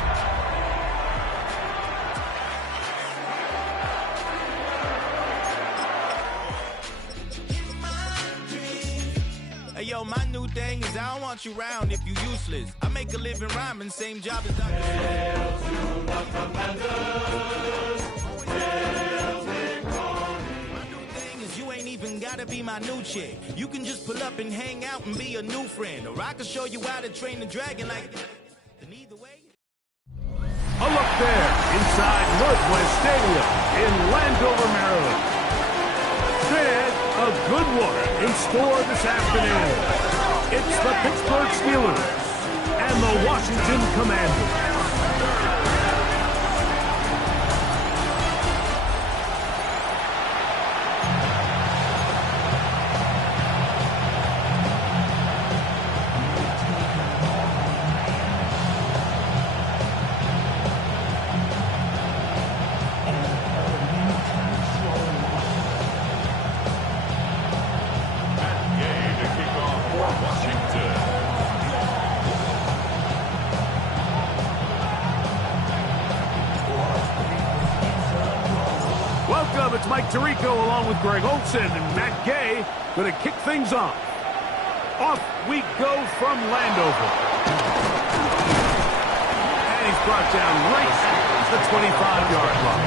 me. In my dreams. Hey yo, my new thing is I don't want you round if you useless. I make a living rhyming, same job as Dr. My new thing is you ain't even gotta be my new chick. You can just pull up and hang out and be a new friend. Or I can show you how to train the dragon like... And either way... A look there inside Northwest Stadium in Landover, Maryland. They had a good one in store this afternoon. It's the Pittsburgh Steelers and the Washington Commanders. Mike Tirico along with Greg Olson and Matt Gay going to kick things off. Off we go from Landover. And he's brought down right at the 25-yard line.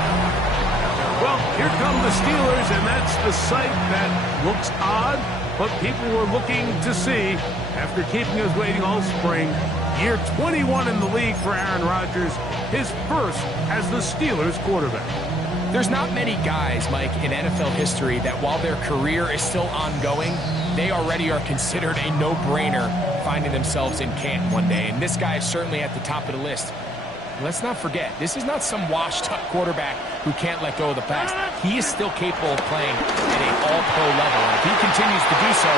Well, here come the Steelers, and that's the sight that looks odd, but people were looking to see after keeping us waiting all spring. Year 21 in the league for Aaron Rodgers, his first as the Steelers quarterback. There's not many guys, Mike, in NFL history that while their career is still ongoing, they already are considered a no-brainer finding themselves in Canton one day. And this guy is certainly at the top of the list. Let's not forget, this is not some washed-up quarterback who can't let go of the past. He is still capable of playing at an all-pro level. And if he continues to do so,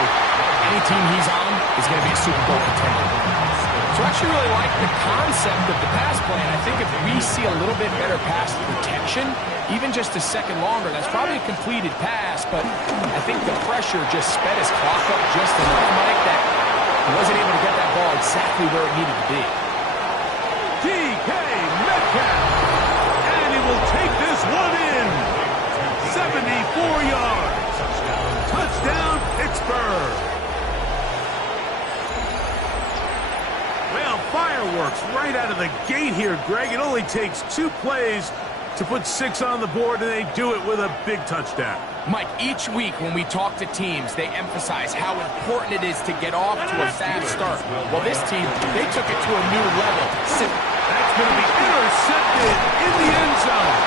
any team he's on is going to be a Super Bowl contender. So I actually really like the concept of the pass play. And I think if we see a little bit better pass protection, even just a second longer, that's probably a completed pass. But I think the pressure just sped his clock up just enough, Mike, that he wasn't able to get that ball exactly where it needed to be. DK Metcalf, and he will take this one in. 74 yards. Touchdown, Pittsburgh. Well, fireworks right out of the gate here, Greg. It only takes 2 plays to put 6 on the board, and they do it with a big touchdown. Mike, each week when we talk to teams, they emphasize how important it is to get off to a fast start. Well, this team, they took it to a new level. That's going to be intercepted in the end zone.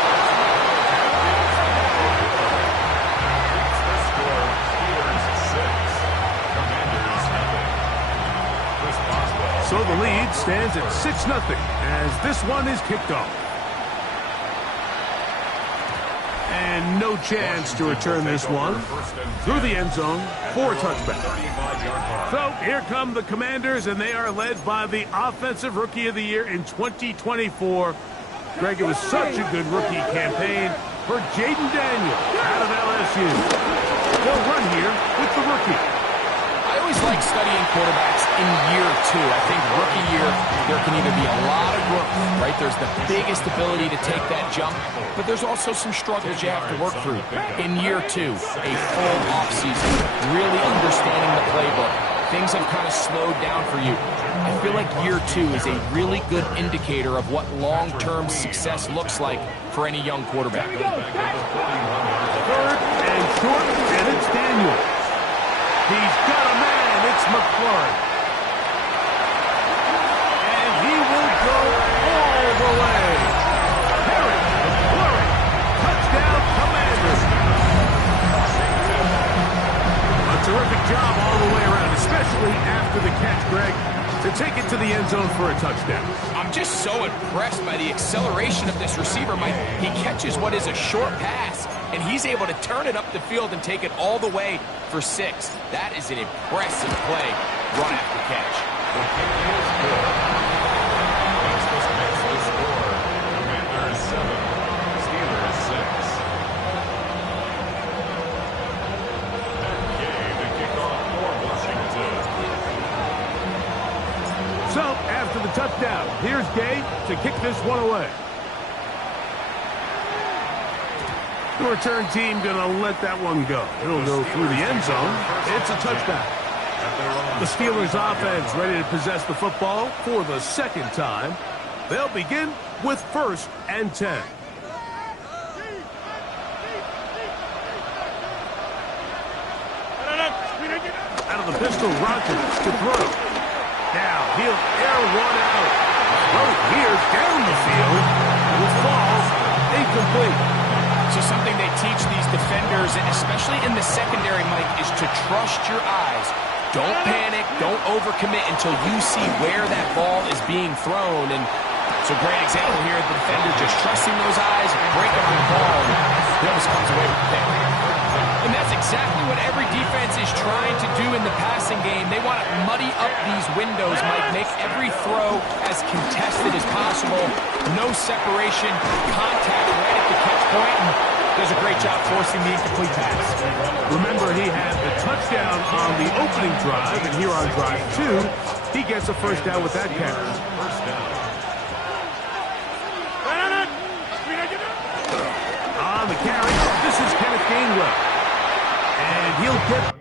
So the lead stands at 6-0 as this one is kicked off. And no chance to return this one through the end zone for a touchback. So here come the Commanders, and they are led by the Offensive Rookie of the Year in 2024. Greg, it was such a good rookie campaign for Jaden Daniels out of LSU. They'll run here with the rookie. I always like studying quarterbacks in year 2. I think rookie year, there can either be a lot of growth, right? There's the biggest ability to take that jump, but there's also some struggles you have to work through. In year 2, a full offseason, really understanding the playbook. Things have kind of slowed down for you. I feel like year 2 is a really good indicator of what long-term success looks like for any young quarterback. 3rd and short, and it's Daniel. He's got a man. It's McLaurin. And he will go all the way. Harry McLaurin. Touchdown, Commanders. A terrific job all the way around, especially after the catch, Greg, to take it to the end zone for a touchdown. I'm just so impressed by the acceleration of this receiver, Mike. He catches what is a short pass, and he's able to turn it up the field and take it all the way for 6. That is an impressive play, run after catch. Commanders 7, Steelers 6. The kickoff for Washington. So, after the touchdown, here's Gay to kick this one away. The return team going to let that one go. It'll go through the end zone. It's a touchback. The Steelers offense ready to possess the football for the 2nd time. They'll begin with 1st and 10. Out of the pistol, Rodgers to throw. Now he'll air one out. Throw here down the field. It falls incomplete. So something they teach these defenders, especially in the secondary, Mike, is to trust your eyes. Don't panic, don't overcommit until you see where that ball is being thrown. And it's a great example here of the defender just trusting those eyes, break up the ball, and he almost comes away with the pick. And that's exactly what every defense is trying to do in the passing game. They want to muddy up these windows, Mike, make every throw as contested as possible. No separation, contact right at the catch point, and does a great job forcing the incomplete pass. Remember, he had the touchdown on the opening drive, and here on drive 2, he gets a first down with that catch. On the carry, this is Kennedy. heel kick.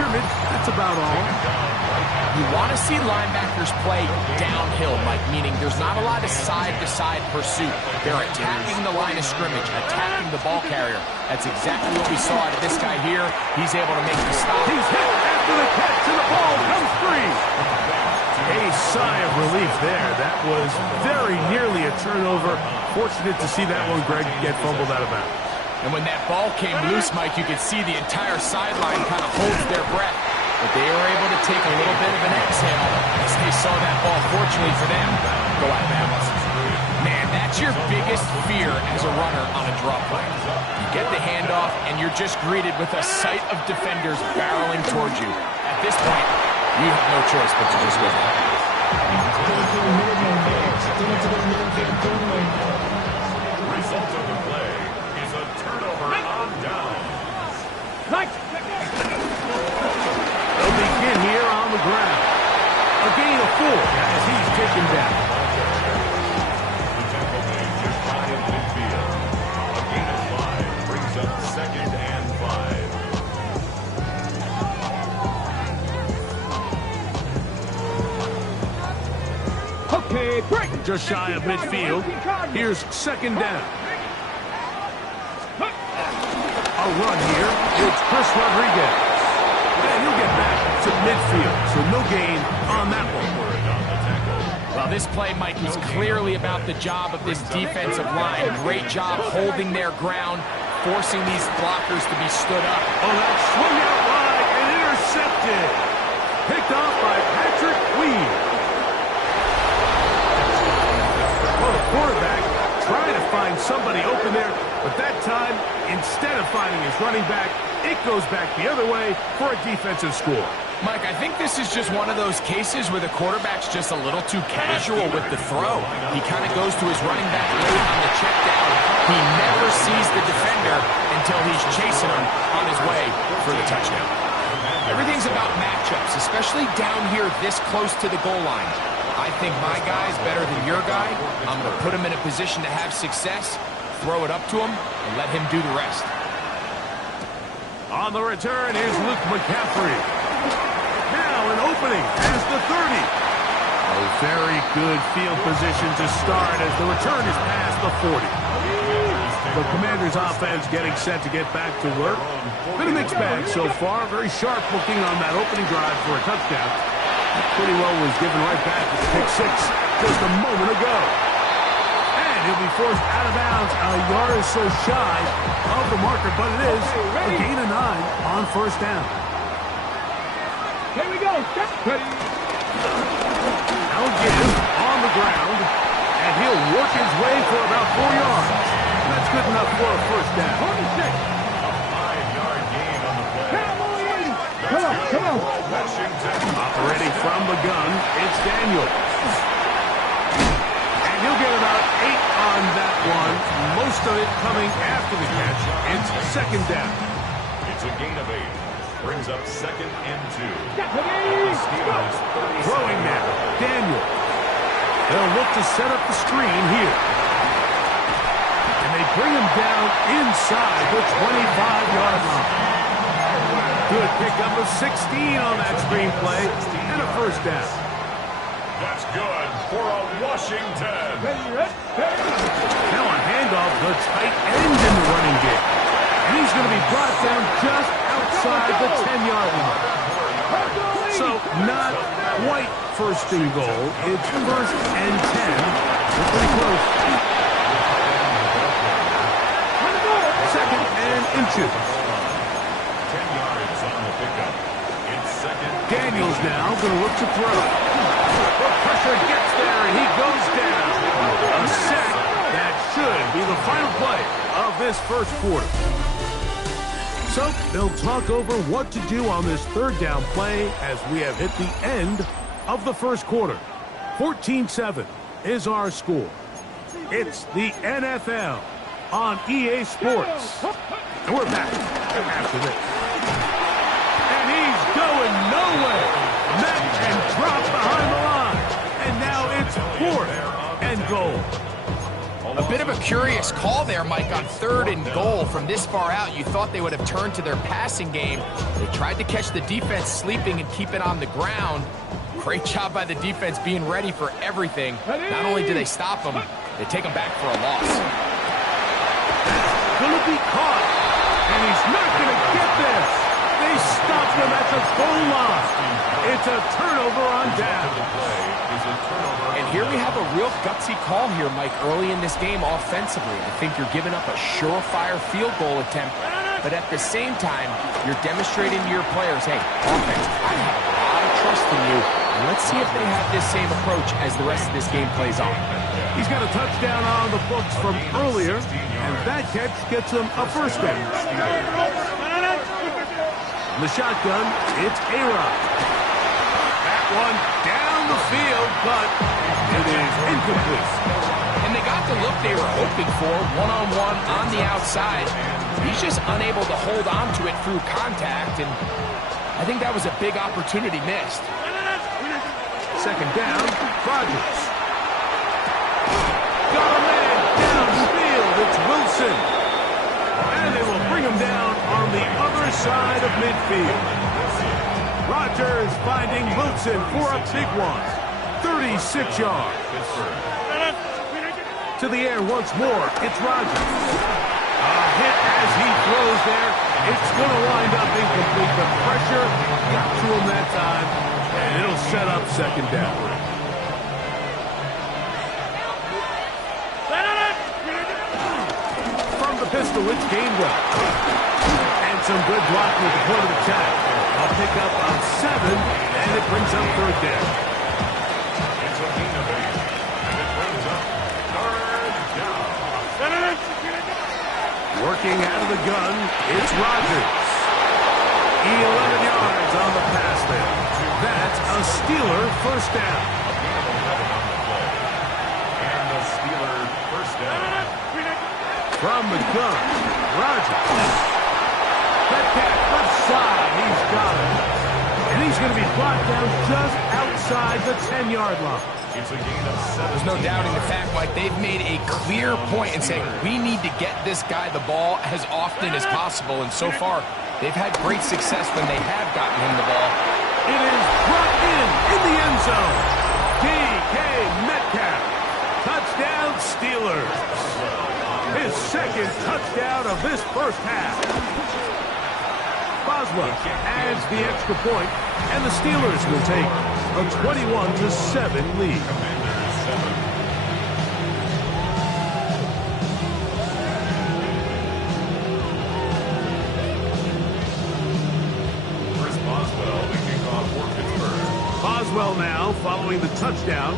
scrimmage. That's about all. You want to see linebackers play downhill, Mike, meaning there's not a lot of side-to-side pursuit. They're attacking the line of scrimmage, attacking the ball carrier. That's exactly what we saw out of this guy here. He's able to make the stop. He's hit after the catch, and the ball comes free. A sigh of relief there. That was very nearly a turnover. Fortunate to see that one, Greg, get fumbled out of bounds. And when that ball came loose, Mike, you could see the entire sideline kind of holds their breath. But they were able to take a little bit of an exhale as they saw that ball, fortunately for them, go out of bounds. Man, that's your biggest fear as a runner on a draw play. You get the handoff, and you're just greeted with a sight of defenders barreling towards you. At this point, you have no choice but to just go back. Result of the play is a turnover on down. They'll begin here on the ground. A gain of 4 as he's taken down. The tackle made just shy of midfield. A gain of 5 brings up 2nd and 5. Okay, break. Just shy of midfield. Here's 2nd down. A run here. It's Chris Rodriguez. And he'll get back to midfield, so no gain on that one. Well, this play, Mike, was clearly about the job of this defensive line. Great job holding their ground, forcing these blockers to be stood up. Oh, that swung out wide and intercepted. Picked off by Patrick Weed. Well, the quarterback trying to find somebody open there, but that time, instead of finding his running back, it goes back the other way for a defensive score. Mike, I think this is just one of those cases where the quarterback's just a little too casual with the throw. He kind of goes to his running back late on the check down. He never sees the defender until he's chasing him on his way for the touchdown. Everything's about matchups, especially down here this close to the goal line. I think my guy's better than your guy. I'm going to put him in a position to have success, throw it up to him, and let him do the rest. On the return is Luke McCaffrey. Now an opening as the 30. A very good field position to start as the return is past the 40. The Commanders' offense getting set to get back to work. Been a mixed bag so far. Very sharp looking on that opening drive for a touchdown. Pretty well was given right back with pick 6 just a moment ago. And he'll be forced out of bounds a yard or so shy of the marker, but it is a gain of 9 on 1st down. Here we go. Ready. Now again on the ground, and he'll work his way for about 4 yards. That's good enough for a 1st down. 26. A 5-yard gain on the play. Come on, come on. Washington. Operating from the gun, it's Daniel. And he'll get about 8 on that one. Most of it coming after the catch. It's 2nd down. It's a gain of 8. Brings up 2nd and 2. Throwing now, Daniel. They'll look to set up the screen here. And they bring him down inside the 25-yard line. Good pickup of 16 on that screen play and a 1st down. That's good for a Washington. Now a handoff, the tight end in the running game. And he's going to be brought down just outside the 10-yard line. So not quite 1st and goal. It's 1st and 10. We're pretty close. 2nd and inches. 10 yards on the pickup. It's 2nd. Daniels now going to look to throw. The pressure gets there, and he goes down. A sack that should be the final play of this 1st quarter. So they'll talk over what to do on this 3rd down play as we have hit the end of the 1st quarter. 14-7 is our score. It's the NFL on EA Sports. And we're back after this. And he's going nowhere. Met and dropped behind the line. And now it's 4th and goal. A bit of a curious call there, Mike, on 3rd and goal. From this far out, you thought they would have turned to their passing game. They tried to catch the defense sleeping and keep it on the ground. Great job by the defense being ready for everything. Not only do they stop them, they take them back for a loss. That's going to be caught, and he's not going to get this. They stopped him at the goal line. It's a turnover on down. And here we have a real gutsy call here, Mike, early in this game offensively. I think you're giving up a surefire field goal attempt, but at the same time, you're demonstrating to your players, hey, offense, I have a lot of trust in you, and let's see if they have this same approach as the rest of this game plays on. He's got a touchdown on the books from earlier, and that catch gets him a first down. The shotgun, it's A-Rod. That one down the field, but it is incomplete. And they got the look they were hoping for, one-on-one on the outside. He's just unable to hold on to it through contact, and I think that was a big opportunity missed. Second down, Rodgers. Got a man downfield, it's Wilson. And they will bring him down on the other side of midfield. Rodgers finding Wilson for a big one. 36 yards. To the air once more, it's Rodgers. A hit as he throws there. It's going to wind up incomplete. The pressure got to him that time, and it'll set up second down. From the pistol, it's Gainwell. And some good blocking at the point of attack. A pickup of 7, and it brings up third down. It's a gain of 8, and it brings up third down. Working out of the gun, it's Rodgers. 11 yards on the pass there. That's a Steeler first down. And the Steeler first down. From the gun, Rodgers. Metcalf left side, he's got it. And he's going to be brought down just outside the 10-yard line. It's a gain of 7. There's no doubting the fact, Mike, they've made a clear point in saying we need to get this guy the ball as often as possible, and so far, they've had great success when they have gotten him the ball. It is brought in the end zone. DK Metcalf. Touchdown Steelers. His second touchdown of this first half. Boswell adds the extra point, and the Steelers will take a 21-7 lead. Chris Boswell, the kickoff for Pittsburgh. Boswell now following the touchdown.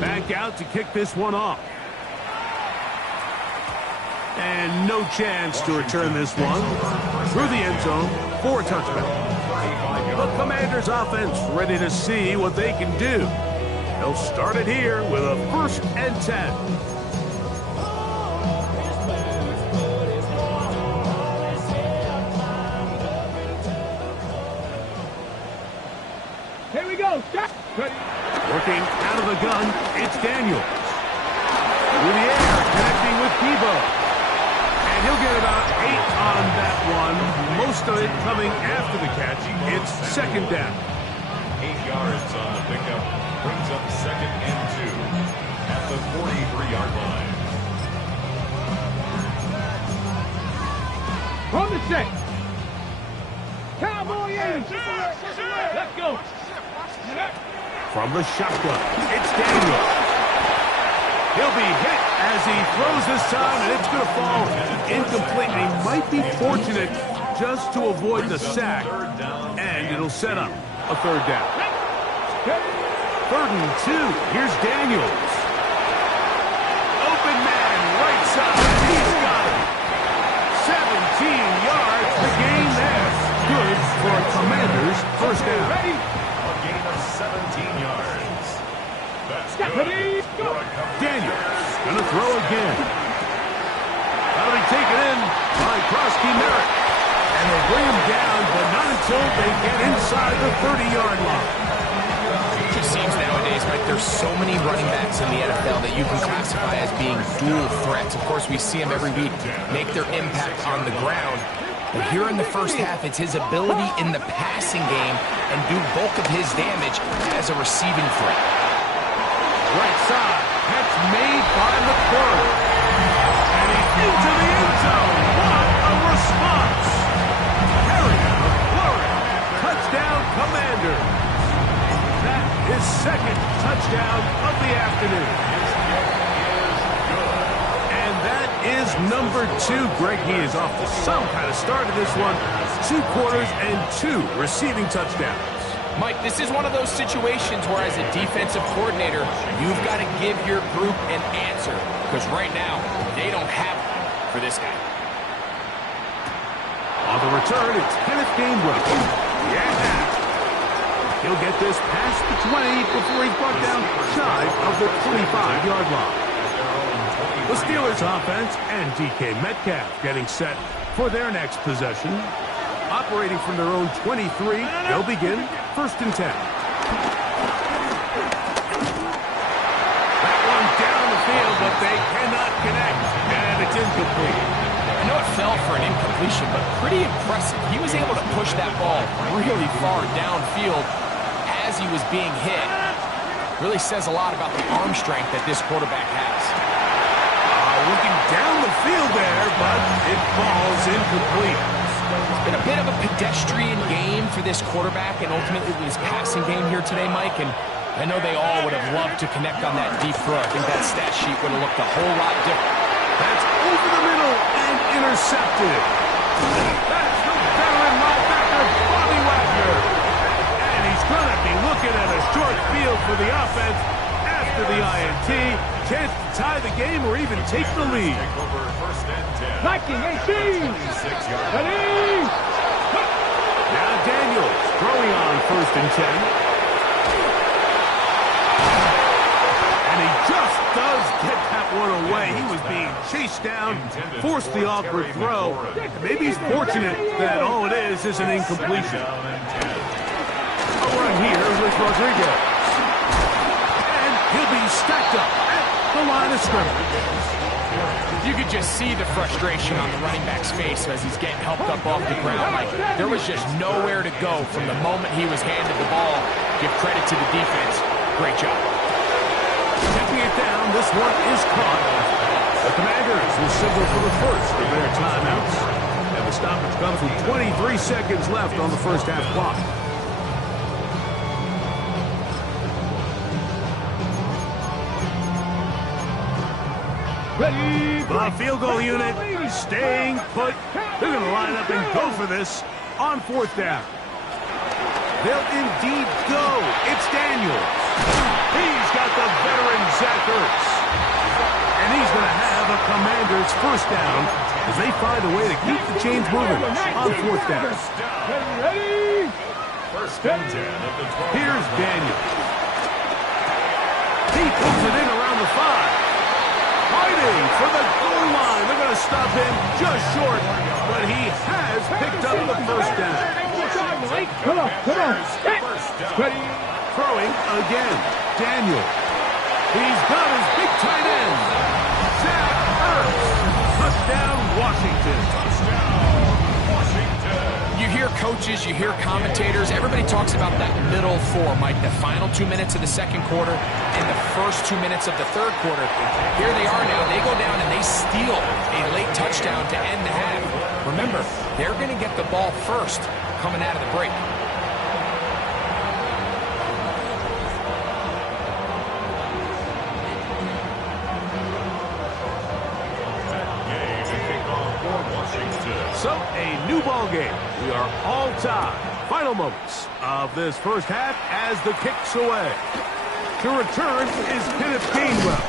Back out to kick this one off. And no chance to return this one through the end zone for a touchdown. The Commanders offense ready to see what they can do. They'll start it here with a 1st and 10. Here we go. Stop. Working out of the gun, it's Daniels. Through the air, connecting with Debo. And he'll get about 8 on that one. Most of it coming after the catch. It's second down. 8 yards on the pickup. Brings up 2nd and 2 at the 43-yard line. From the 6. Cowboy in. Let's go. From the shotgun, it's Daniels. He'll be hit as he throws this time, and it's going to fall incomplete. He might be fortunate just to avoid the sack, and it'll set up a third down. 3rd and 2. Here's Daniels. Open man, right side. He's got it. 17 yards to gain there. Good for a Commanders first down. A gain of 17 yards. That's good. Daniels going to throw again. That'll be taken in by Krosky Merritt. And they bring him down, but not until they get inside the 30-yard line. It just seems nowadays, Mike, there's so many running backs in the NFL that you can classify as being dual threats. Of course, we see them every week make their impact on the ground. But here in the first half, it's his ability in the passing game and do bulk of his damage as a receiving threat. Right side, catch made by McClure. And he's into the end zone. What a response! Harry McClure, touchdown Commanders. That is second touchdown of the afternoon. And that is number 2. Greg, he is off to some kind of start in this one. 2 quarters and 2 receiving touchdowns. Mike, this is one of those situations where as a defensive coordinator, you've got to give your group an answer. Because right now, they don't have one for this guy. On the return, it's Kenneth Gainwell. Yeah! He'll get this past the 20 before he's brought down shy of the 25-yard line. The Steelers offense and DK Metcalf getting set for their next possession. Operating from their own 23, they'll begin 1st and 10. That one down the field, but they cannot connect, and it's incomplete. I know it fell for an incompletion, but pretty impressive. He was able to push that ball really far downfield as he was being hit. Really says a lot about the arm strength that this quarterback has. Looking down the field there, but it falls incomplete. It's been a bit of a pedestrian game for this quarterback and ultimately his passing game here today, Mike. And I know they all would have loved to connect on that deep throw. I think that stat sheet would have looked a whole lot different. That's over the middle and intercepted. That's the veteran linebacker, Bobby Wagner. And he's going to be looking at a short field for the offense after the INT. Chance to tie the game or even take the lead. Knocking 18. Ready? Now Daniels throwing on 1st and 10. And he just does get that one away. He was being chased down, forced the awkward throw. Maybe he's fortunate that all it is an incompletion. A run here with Rodriguez. And he'll be stacked up at the line of scrimmage. You could just see the frustration on the running back's face as he's getting helped up off the ground. Like, there was just nowhere to go from the moment he was handed the ball. Give credit to the defense. Great job. Taking it down, this one is caught. The Commanders will signal for the first of their timeouts. And the stoppage comes with 23 seconds left on the first half clock. Ready? The field goal unit staying put. They're going to line up and go for this on 4th down. They'll indeed go. It's Daniels. He's got the veteran Zach Ertz. And he's going to have a Commander's first down as they find a way to keep the chains moving on 4th down. Ready? First and 10 at the 12. Here's Daniels. He pulls it in around the 5. Fighting for the goal line. They're going to stop him just short, but he has picked up the first down. Come on. Ready? Throwing again. Daniel. He's got his big tight end. Zach Ertz. Touchdown, Washington. You hear coaches, you hear commentators, everybody talks about that middle 4, Mike, the final 2 minutes of the second quarter and the first 2 minutes of the third quarter. Here they are now. They go down and they steal a late touchdown to end the half. Remember, they're going to get the ball first coming out of the break. So, a new ball game. We are all tied. Final moments of this first half as the kick's away. To return is Kenneth Gainwell.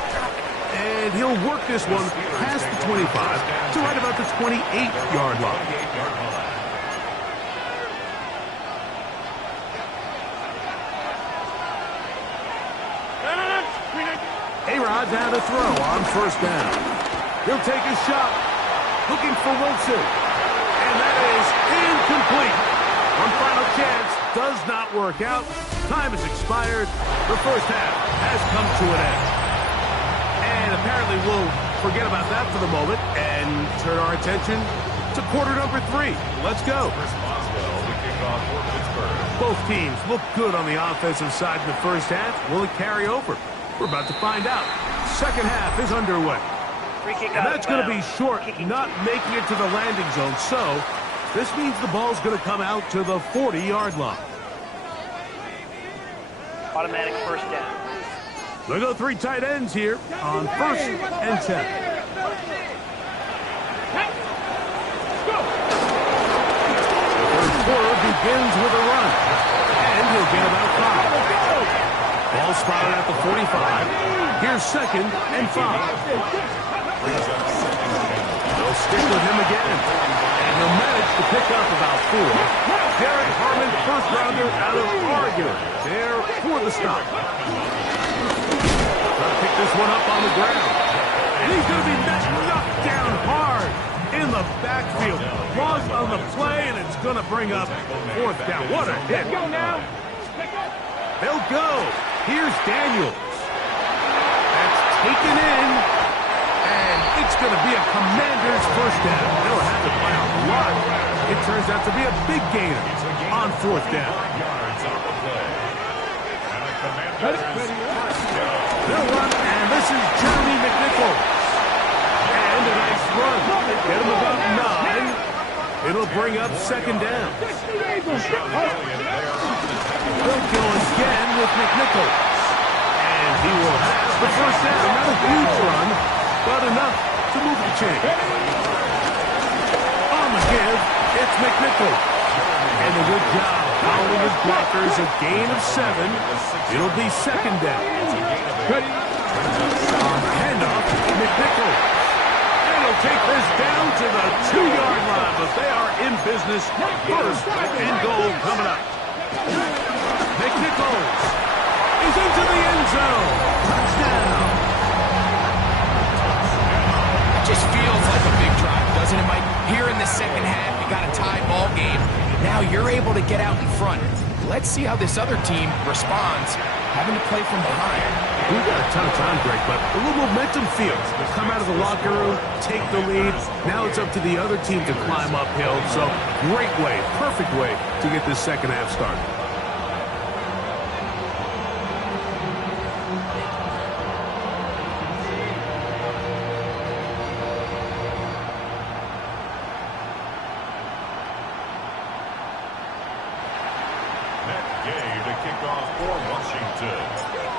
And he'll work this one past the 25 to right about the 28-yard line. A-Rod down to throw on 1st down. He'll take a shot. Looking for Wilson. And that is incomplete. One final chance does not work out. Time has expired. The first half has come to an end. And apparently we'll forget about that for the moment and turn our attention to quarter number 3. Let's go. Both teams look good on the offensive side in the first half. Will it carry over? We're about to find out. Second half is underway. And that's going to be short, not making it to the landing zone. So this means the ball's going to come out to the 40-yard line. Automatic first down. They go 3 tight ends here on 1st and 10. Quarter begins with a run, and he'll get about 5. Ball spotted at the 45. Here's 2nd and 5. They'll stick with him again, and he'll manage to pick up about 4. Derek Harmon, first rounder out of Oregon, there for the stop. Trying to pick this one up on the ground, and he's going to be knocked down hard in the backfield. Lost on the play, and it's going to bring up 4th down. What a hit. Go now. They'll go. Here's Daniels. That's taken in, and it's going to be a Commander's first down. They'll have it by a lot. It turns out to be a big gainer on 4th down. They'll run, and this is Jeremy McNichols. And a nice run. Get him about 9. It'll bring up 2nd down. They'll go again with McNichols. And he will have the first down. Not a huge run, but enough to move the chain. On the give, it's McNichols. And a good job following his blockers. A gain of 7. It'll be 2nd down. On the handoff, McNichols. Take this down to the 2-yard line, but they are in business. 1st and goal coming up. McNichols is into the end zone. Touchdown. It just feels like a big drive, doesn't it, Mike? Here in the second half, you got a tie ball game. Now you're able to get out in front. Let's see how this other team responds, having to play from behind. We've got a ton of time, Greg, but a little momentum feels. Come out of the locker room, take the lead. Now it's up to the other team to climb uphill. So great way, perfect way to get this second half started.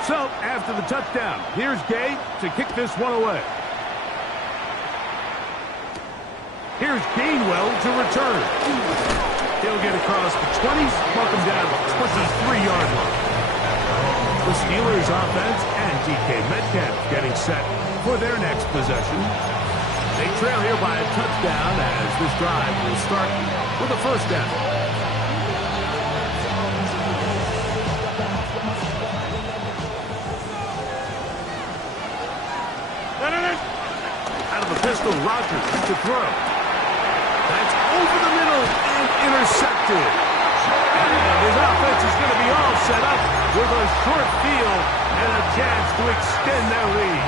So, after the touchdown, here's Gay to kick this one away. Here's Gainwell to return. He'll get across the 20s, mark him down to the 23-yard line. The Steelers offense and DK Metcalf getting set for their next possession. They trail here by a touchdown as this drive will start with a first down. Out of the pistol, Rodgers to throw. That's over the middle and intercepted. And his offense is going to be all set up with a short field and a chance to extend their lead.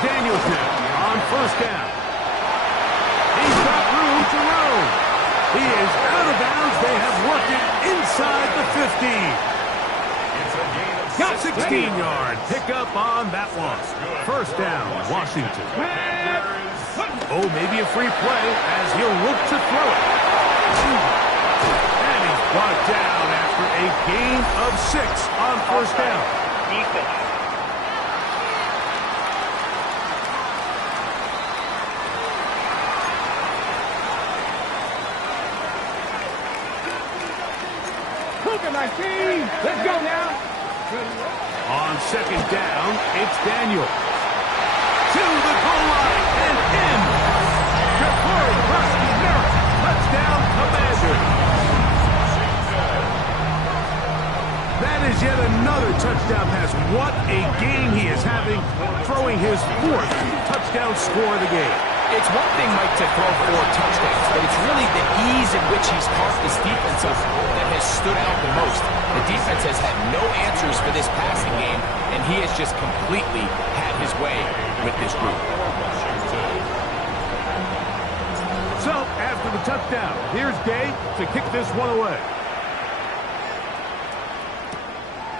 Daniels now on first down. He's got room to roam. He is out of bounds. They have worked it inside the 50. 16-yard pickup on that one. First down, Washington. Oh, maybe a free play as he'll look to throw it. And he's brought down after a gain of 6 on first down. Look at my team. Let's go now. On second down, it's Daniel. To the goal line and in. Jafari Merritt, touchdown Commander. That is yet another touchdown pass. What a game he is having, throwing his 4th touchdown score of the game. It's one thing, Mike, to throw 4 touchdowns, but it's really the ease in which he's carved this defense up that has stood out the most. The defense has had no answers for this passing game, and he has just completely had his way with this group. So, after the touchdown, here's Gay to kick this one away.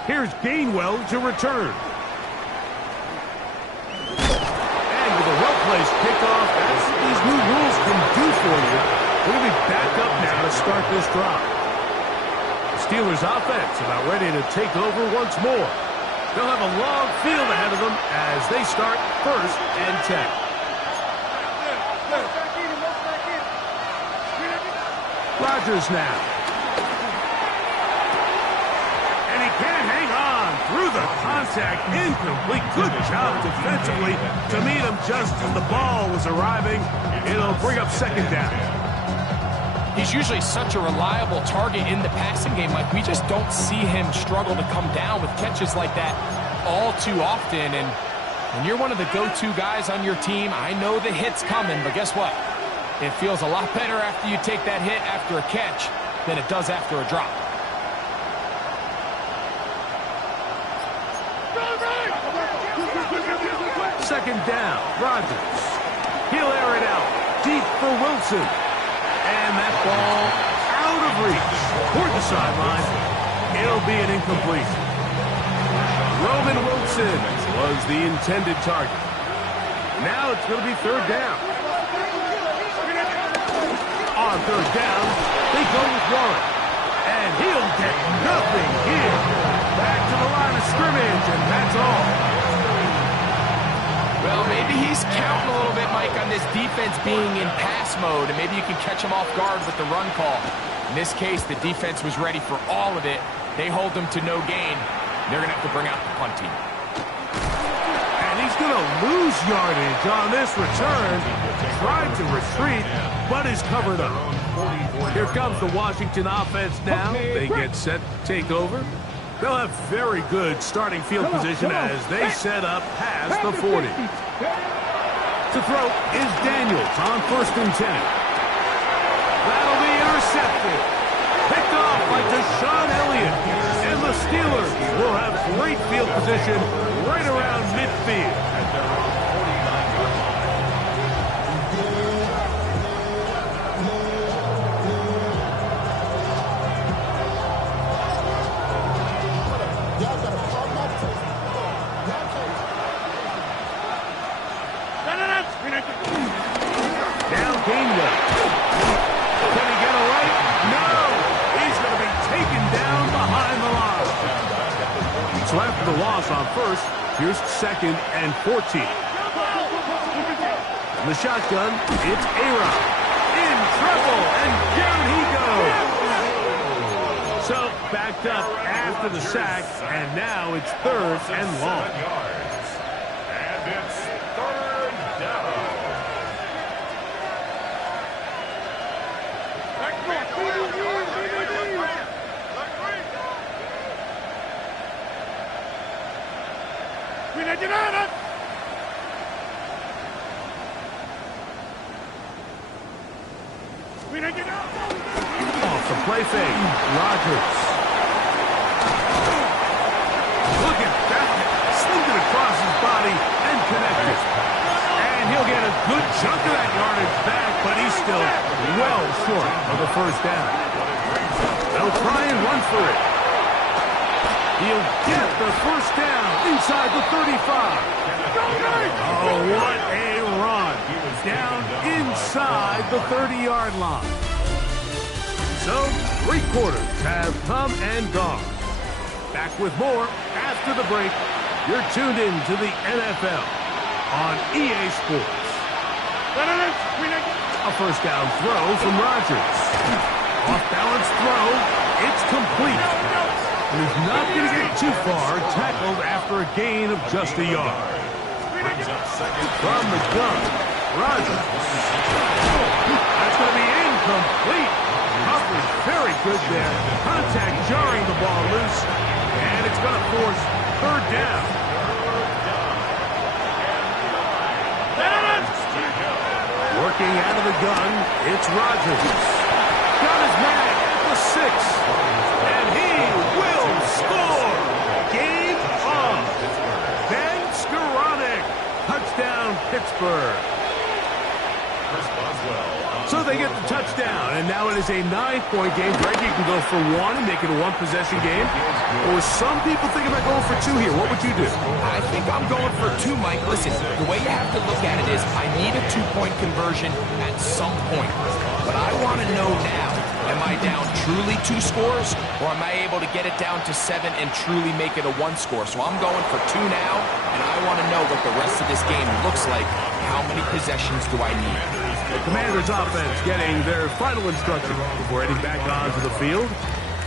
Here's Gainwell to return. And with a well-placed kickoff, that's what these new rules can do for you. We're going to be back up now to start this drive. The Steelers' offense about ready to take over once more. They'll have a long field ahead of them as they start 1st and 10. Rodgers now. And he can't hang on through the contact. Incomplete. Good job defensively to meet him just as the ball was arriving. It'll bring up 2nd down. He's usually such a reliable target in the passing game. Like, we just don't see him struggle to come down with catches like that all too often. And when you're one of the go-to guys on your team, I know the hit's coming, but guess what? It feels a lot better after you take that hit after a catch than it does after a drop. Second down, Rodgers. He'll air it out deep for Wilson. And that ball out of reach toward the sideline. It'll be an incomplete. Roman Wilson was the intended target. Now it's going to be 3rd down. On 3rd down, they go with Warren. And he'll get nothing here. Back to the line of scrimmage, and that's all. Well, maybe he's counting a little bit, Mike, on this defense being in pass mode, and maybe you can catch him off guard with the run call. In this case, the defense was ready for all of it. They hold them to no gain. They're going to have to bring out the punt team. And he's going to lose yardage on this return. Tried to retreat, but is covered up. Here comes the Washington offense now. They get set to take over. They'll have very good starting field position as they set up past the 40. To throw is Daniels on 1st and 10. That'll be intercepted. Picked off by Deshaun Elliott. And the Steelers will have great field position right around midfield. Down Gainwell. Can he get a right? No! He's going to be taken down behind the line. So after the loss on 1st, here's 2nd and 14. In the shotgun, it's Aaron. In trouble, and down he goes. So backed up after the sack, and now it's 3rd and long. And it's 3rd down. Off the play fake, Rodgers. Look at that. Slid it across his body and connected. And he'll get a good chunk of that yardage back, but he's still well short of the 1st down. They'll try and run for it. He'll get the 1st down inside the 35. Oh, what a run. Down inside the 30-yard line. So, 3 quarters have come and gone. Back with more after the break. You're tuned in to the NFL on EA Sports. A 1st down throw from Rodgers. Off-balance throw. It's complete. And he's not going to get too far, tackled after a gain of just a yard. From the gun, Rodgers. That's going to be incomplete. Coverage very good there. Contact jarring the ball loose. And it's going to force 3rd down. out of the gun. It's Rodgers. Got his man at the 6. And he will score. Game on. Baaaaack. Touchdown, Pittsburgh. So they get the touchdown, and now it is a 9-point game. Greg, you can go for 1 and make it a 1-possession game. Or some people think about going for 2 here. What would you do? I think I'm going for 2, Mike. Listen, the way you have to look at it is I need a 2-point conversion at some point. But I want to know now, am I down truly 2 scores, or am I able to get it down to 7 and truly make it a 1 score? So I'm going for 2 now, and I want to know what the rest of this game looks like. How many possessions do I need? The Commanders offense getting their final instructions before heading back onto the field.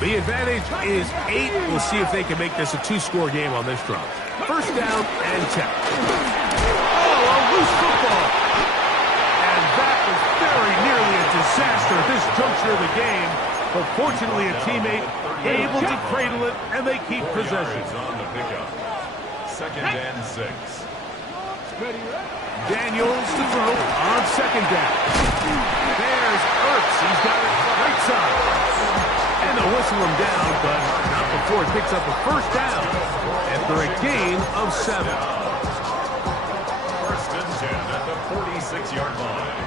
The advantage is 8. We'll see if they can make this a 2-score game on this drive. First down and 10. Oh, a loose football. And that was very nearly a disaster at this juncture of the game. But fortunately, a teammate able to cradle it, and they keep possession. On the pickup. Second and 6. Daniels to throw on second down. There's Ertz. He's got it right side. And they'll whistle him down, but not before it picks up a first down after a gain of 7. First and 10 at the 46-yard line.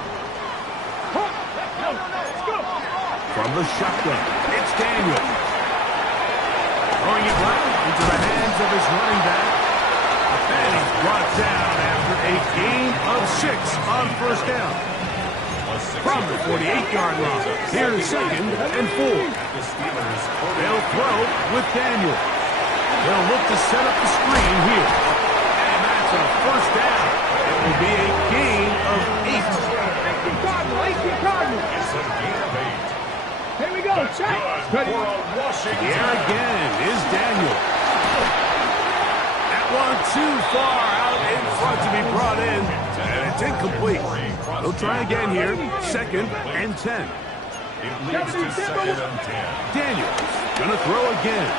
From the shotgun, it's Daniel. Throwing it right into the hands of his running back. And he's brought down after a gain of 6 on first down. From the 48-yard line, here's second and 4. They'll throw with Daniel. They'll look to set up the screen here. And that's a first down. It will be a gain of 8. It's a gain of 8. Here we go, check. Here again is Daniel. That one too far out in front to be brought in, and it's incomplete. They'll try again here, second and 10. It leads to second and 10. Daniels gonna throw again.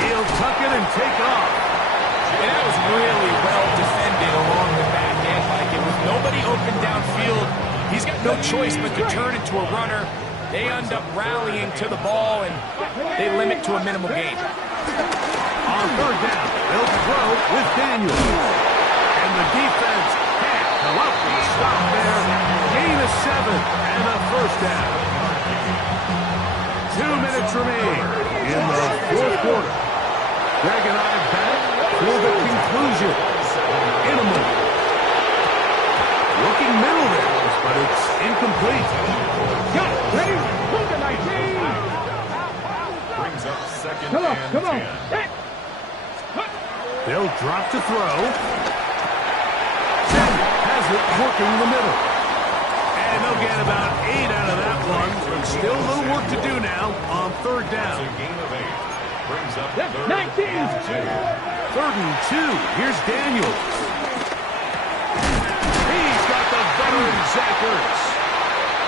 He'll tuck it and take off. And that was really well defended along the back end, Mike. And with nobody open downfield, he's got no choice but to turn into a runner. They end up rallying to the ball, and they limit to a minimal gain. On third down, they'll throw with Daniels. And the defense can't come up with a stop there. Gain of 7 and a first down. 2 minutes remain in the fourth quarter. Greg and I back for the conclusion. In a moment. Looking middle there, but it's incomplete. Got it, ready? Move it, 19. Brings up second Come on, and come on. 10. They'll drop to throw. Has it working in the middle. And they'll get about 8 out of that one. But still a little work to do now on third down. It's a gain of 8. Brings up third 19. and 2. Third and 2. Here's Daniels. He's got the veteran Zach Ertz.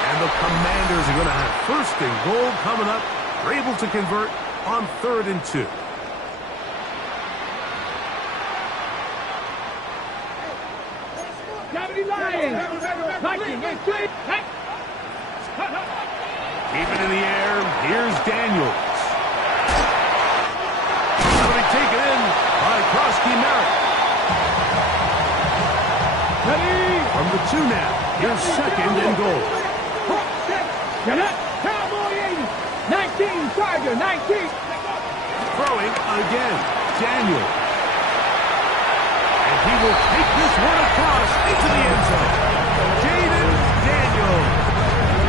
And the Commanders are going to have first and goal coming up. They're able to convert on third and 2. Gravity Lions. 19, get straight. Keep it in the air. Here's Daniels. That'll be taken in by Krosky Merritt. Ready? From the 2 now. Here's second and goal. Get up. Cowboy 80. 19, Tiger, 19. Throwing again. Daniel. And he will take this one across into the end zone. Jaden Daniel.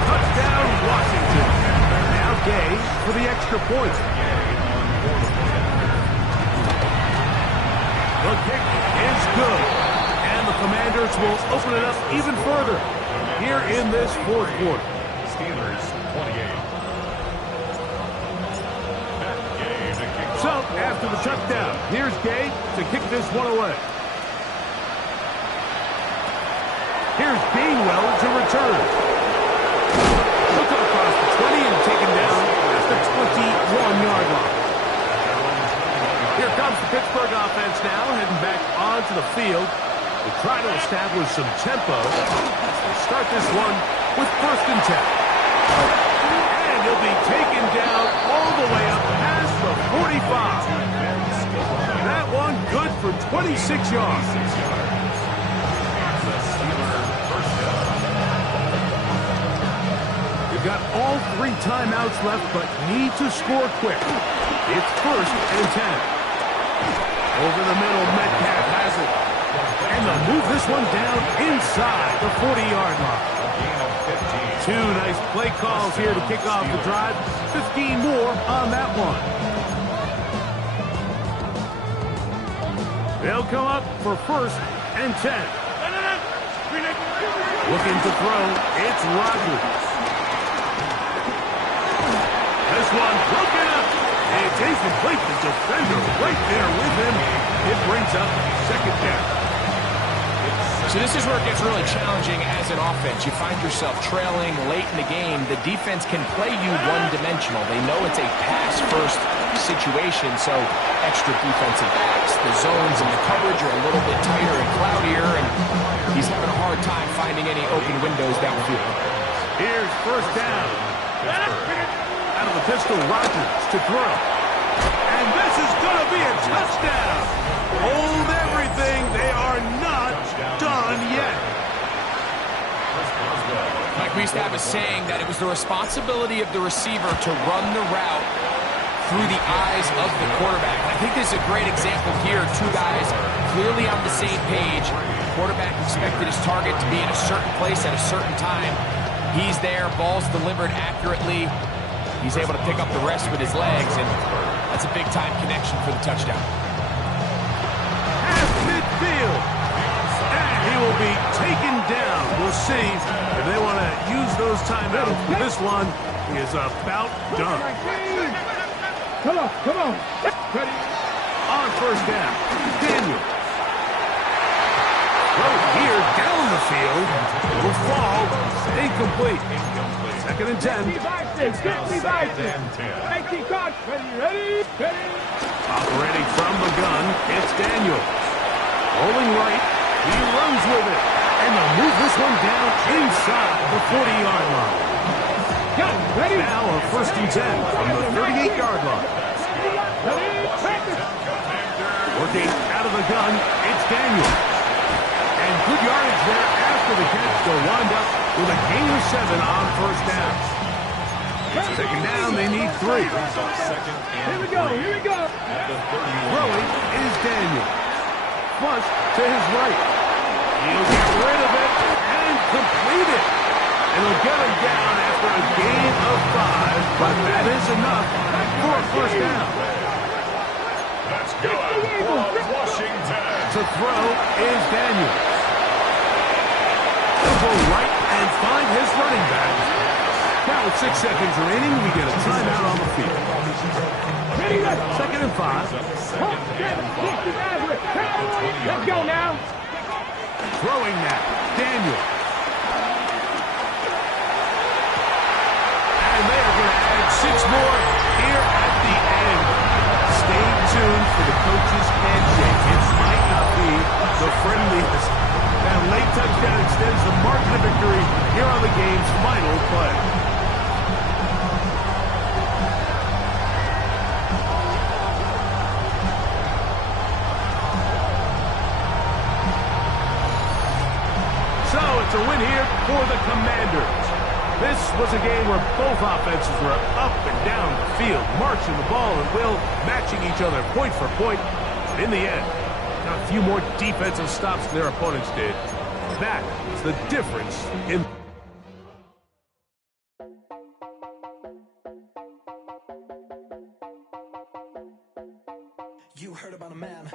Touchdown, Washington. Now Gay for the extra point. The kick is good. And the Commanders will open it up even further here in this fourth quarter. Steelers 28. So, after the touchdown, here's Gay to kick this one away. Here's Gainwell to return. Took it across the 20 and taken down at the 21-yard line. Here comes the Pittsburgh offense now, heading back onto the field. to try to establish some tempo. Let's start this one with 1st and 10. And he'll be taken down all the way up past the 45. That one good for 26 yards. We've got all 3 timeouts left, but need to score quick. It's 1st and 10. Over the middle, Metcalf has it. And they'll move this one down inside the 40-yard line. 2 nice play calls here to kick off the drive. 15 more on that one. They'll come up for 1st and 10. Looking to throw, it's Rodgers. This one broken up. It's incomplete. The defender right there with him. It brings up 2nd down. So this is where it gets really challenging as an offense. You find yourself trailing late in the game. The defense can play you one-dimensional. They know it's a pass-first situation, so extra defensive backs, the zones and the coverage are a little bit tighter and cloudier, and he's having a hard time finding any open windows downfield. Here's 1st down. Out of the pistol, Rodgers to throw. And this is going to be a touchdown. Hold everything. They are not done yet. Mike, we used to have a saying that it was the responsibility of the receiver to run the route through the eyes of the quarterback. And I think this is a great example here. 2 guys clearly on the same page. The quarterback expected his target to be in a certain place at a certain time. He's there. Ball's delivered accurately. He's able to pick up the rest with his legs, and that's a big-time connection for the touchdown. At midfield. And he will be taken down. We'll see if they want to use those timeouts. This one is about done. Come on. Ready. On 1st down, Daniel. Throw here down the field. Will fall. Incomplete. 2nd and 10. Ready. Operating from the gun, it's Daniel. Rolling right, he runs with it. And they'll move this one down inside the 40-yard line. Now a 1st and 10 from the 38-yard line. Working out of the gun, it's Daniel. And good yardage there after the catch. They'll wind up with a gain of 7 on 1st down. 2nd down, they need 3. Here we go. Throwing is Daniel. Flush to his right. He'll get rid of it and complete it. And he'll get him down after a gain of 5, but that is enough for a 1st down. That's good for Washington. To throw is Daniel. He'll go right and find his running back. Now with 6 seconds remaining, we get a timeout on the field. 2nd and 5. Let's go now. Throwing that, Daniel. And they are going to add 6 more here at the end. Stay tuned for the coach's handshake. It might not be the friendliest. That late touchdown extends the margin of victory here on the game's final play. So it's a win here for the Commanders. This was a game where both offenses were up and down the field, marching the ball at will, matching each other point for point. But in the end, got a few more defensive stops than their opponents did. That is the difference in... You heard about a man.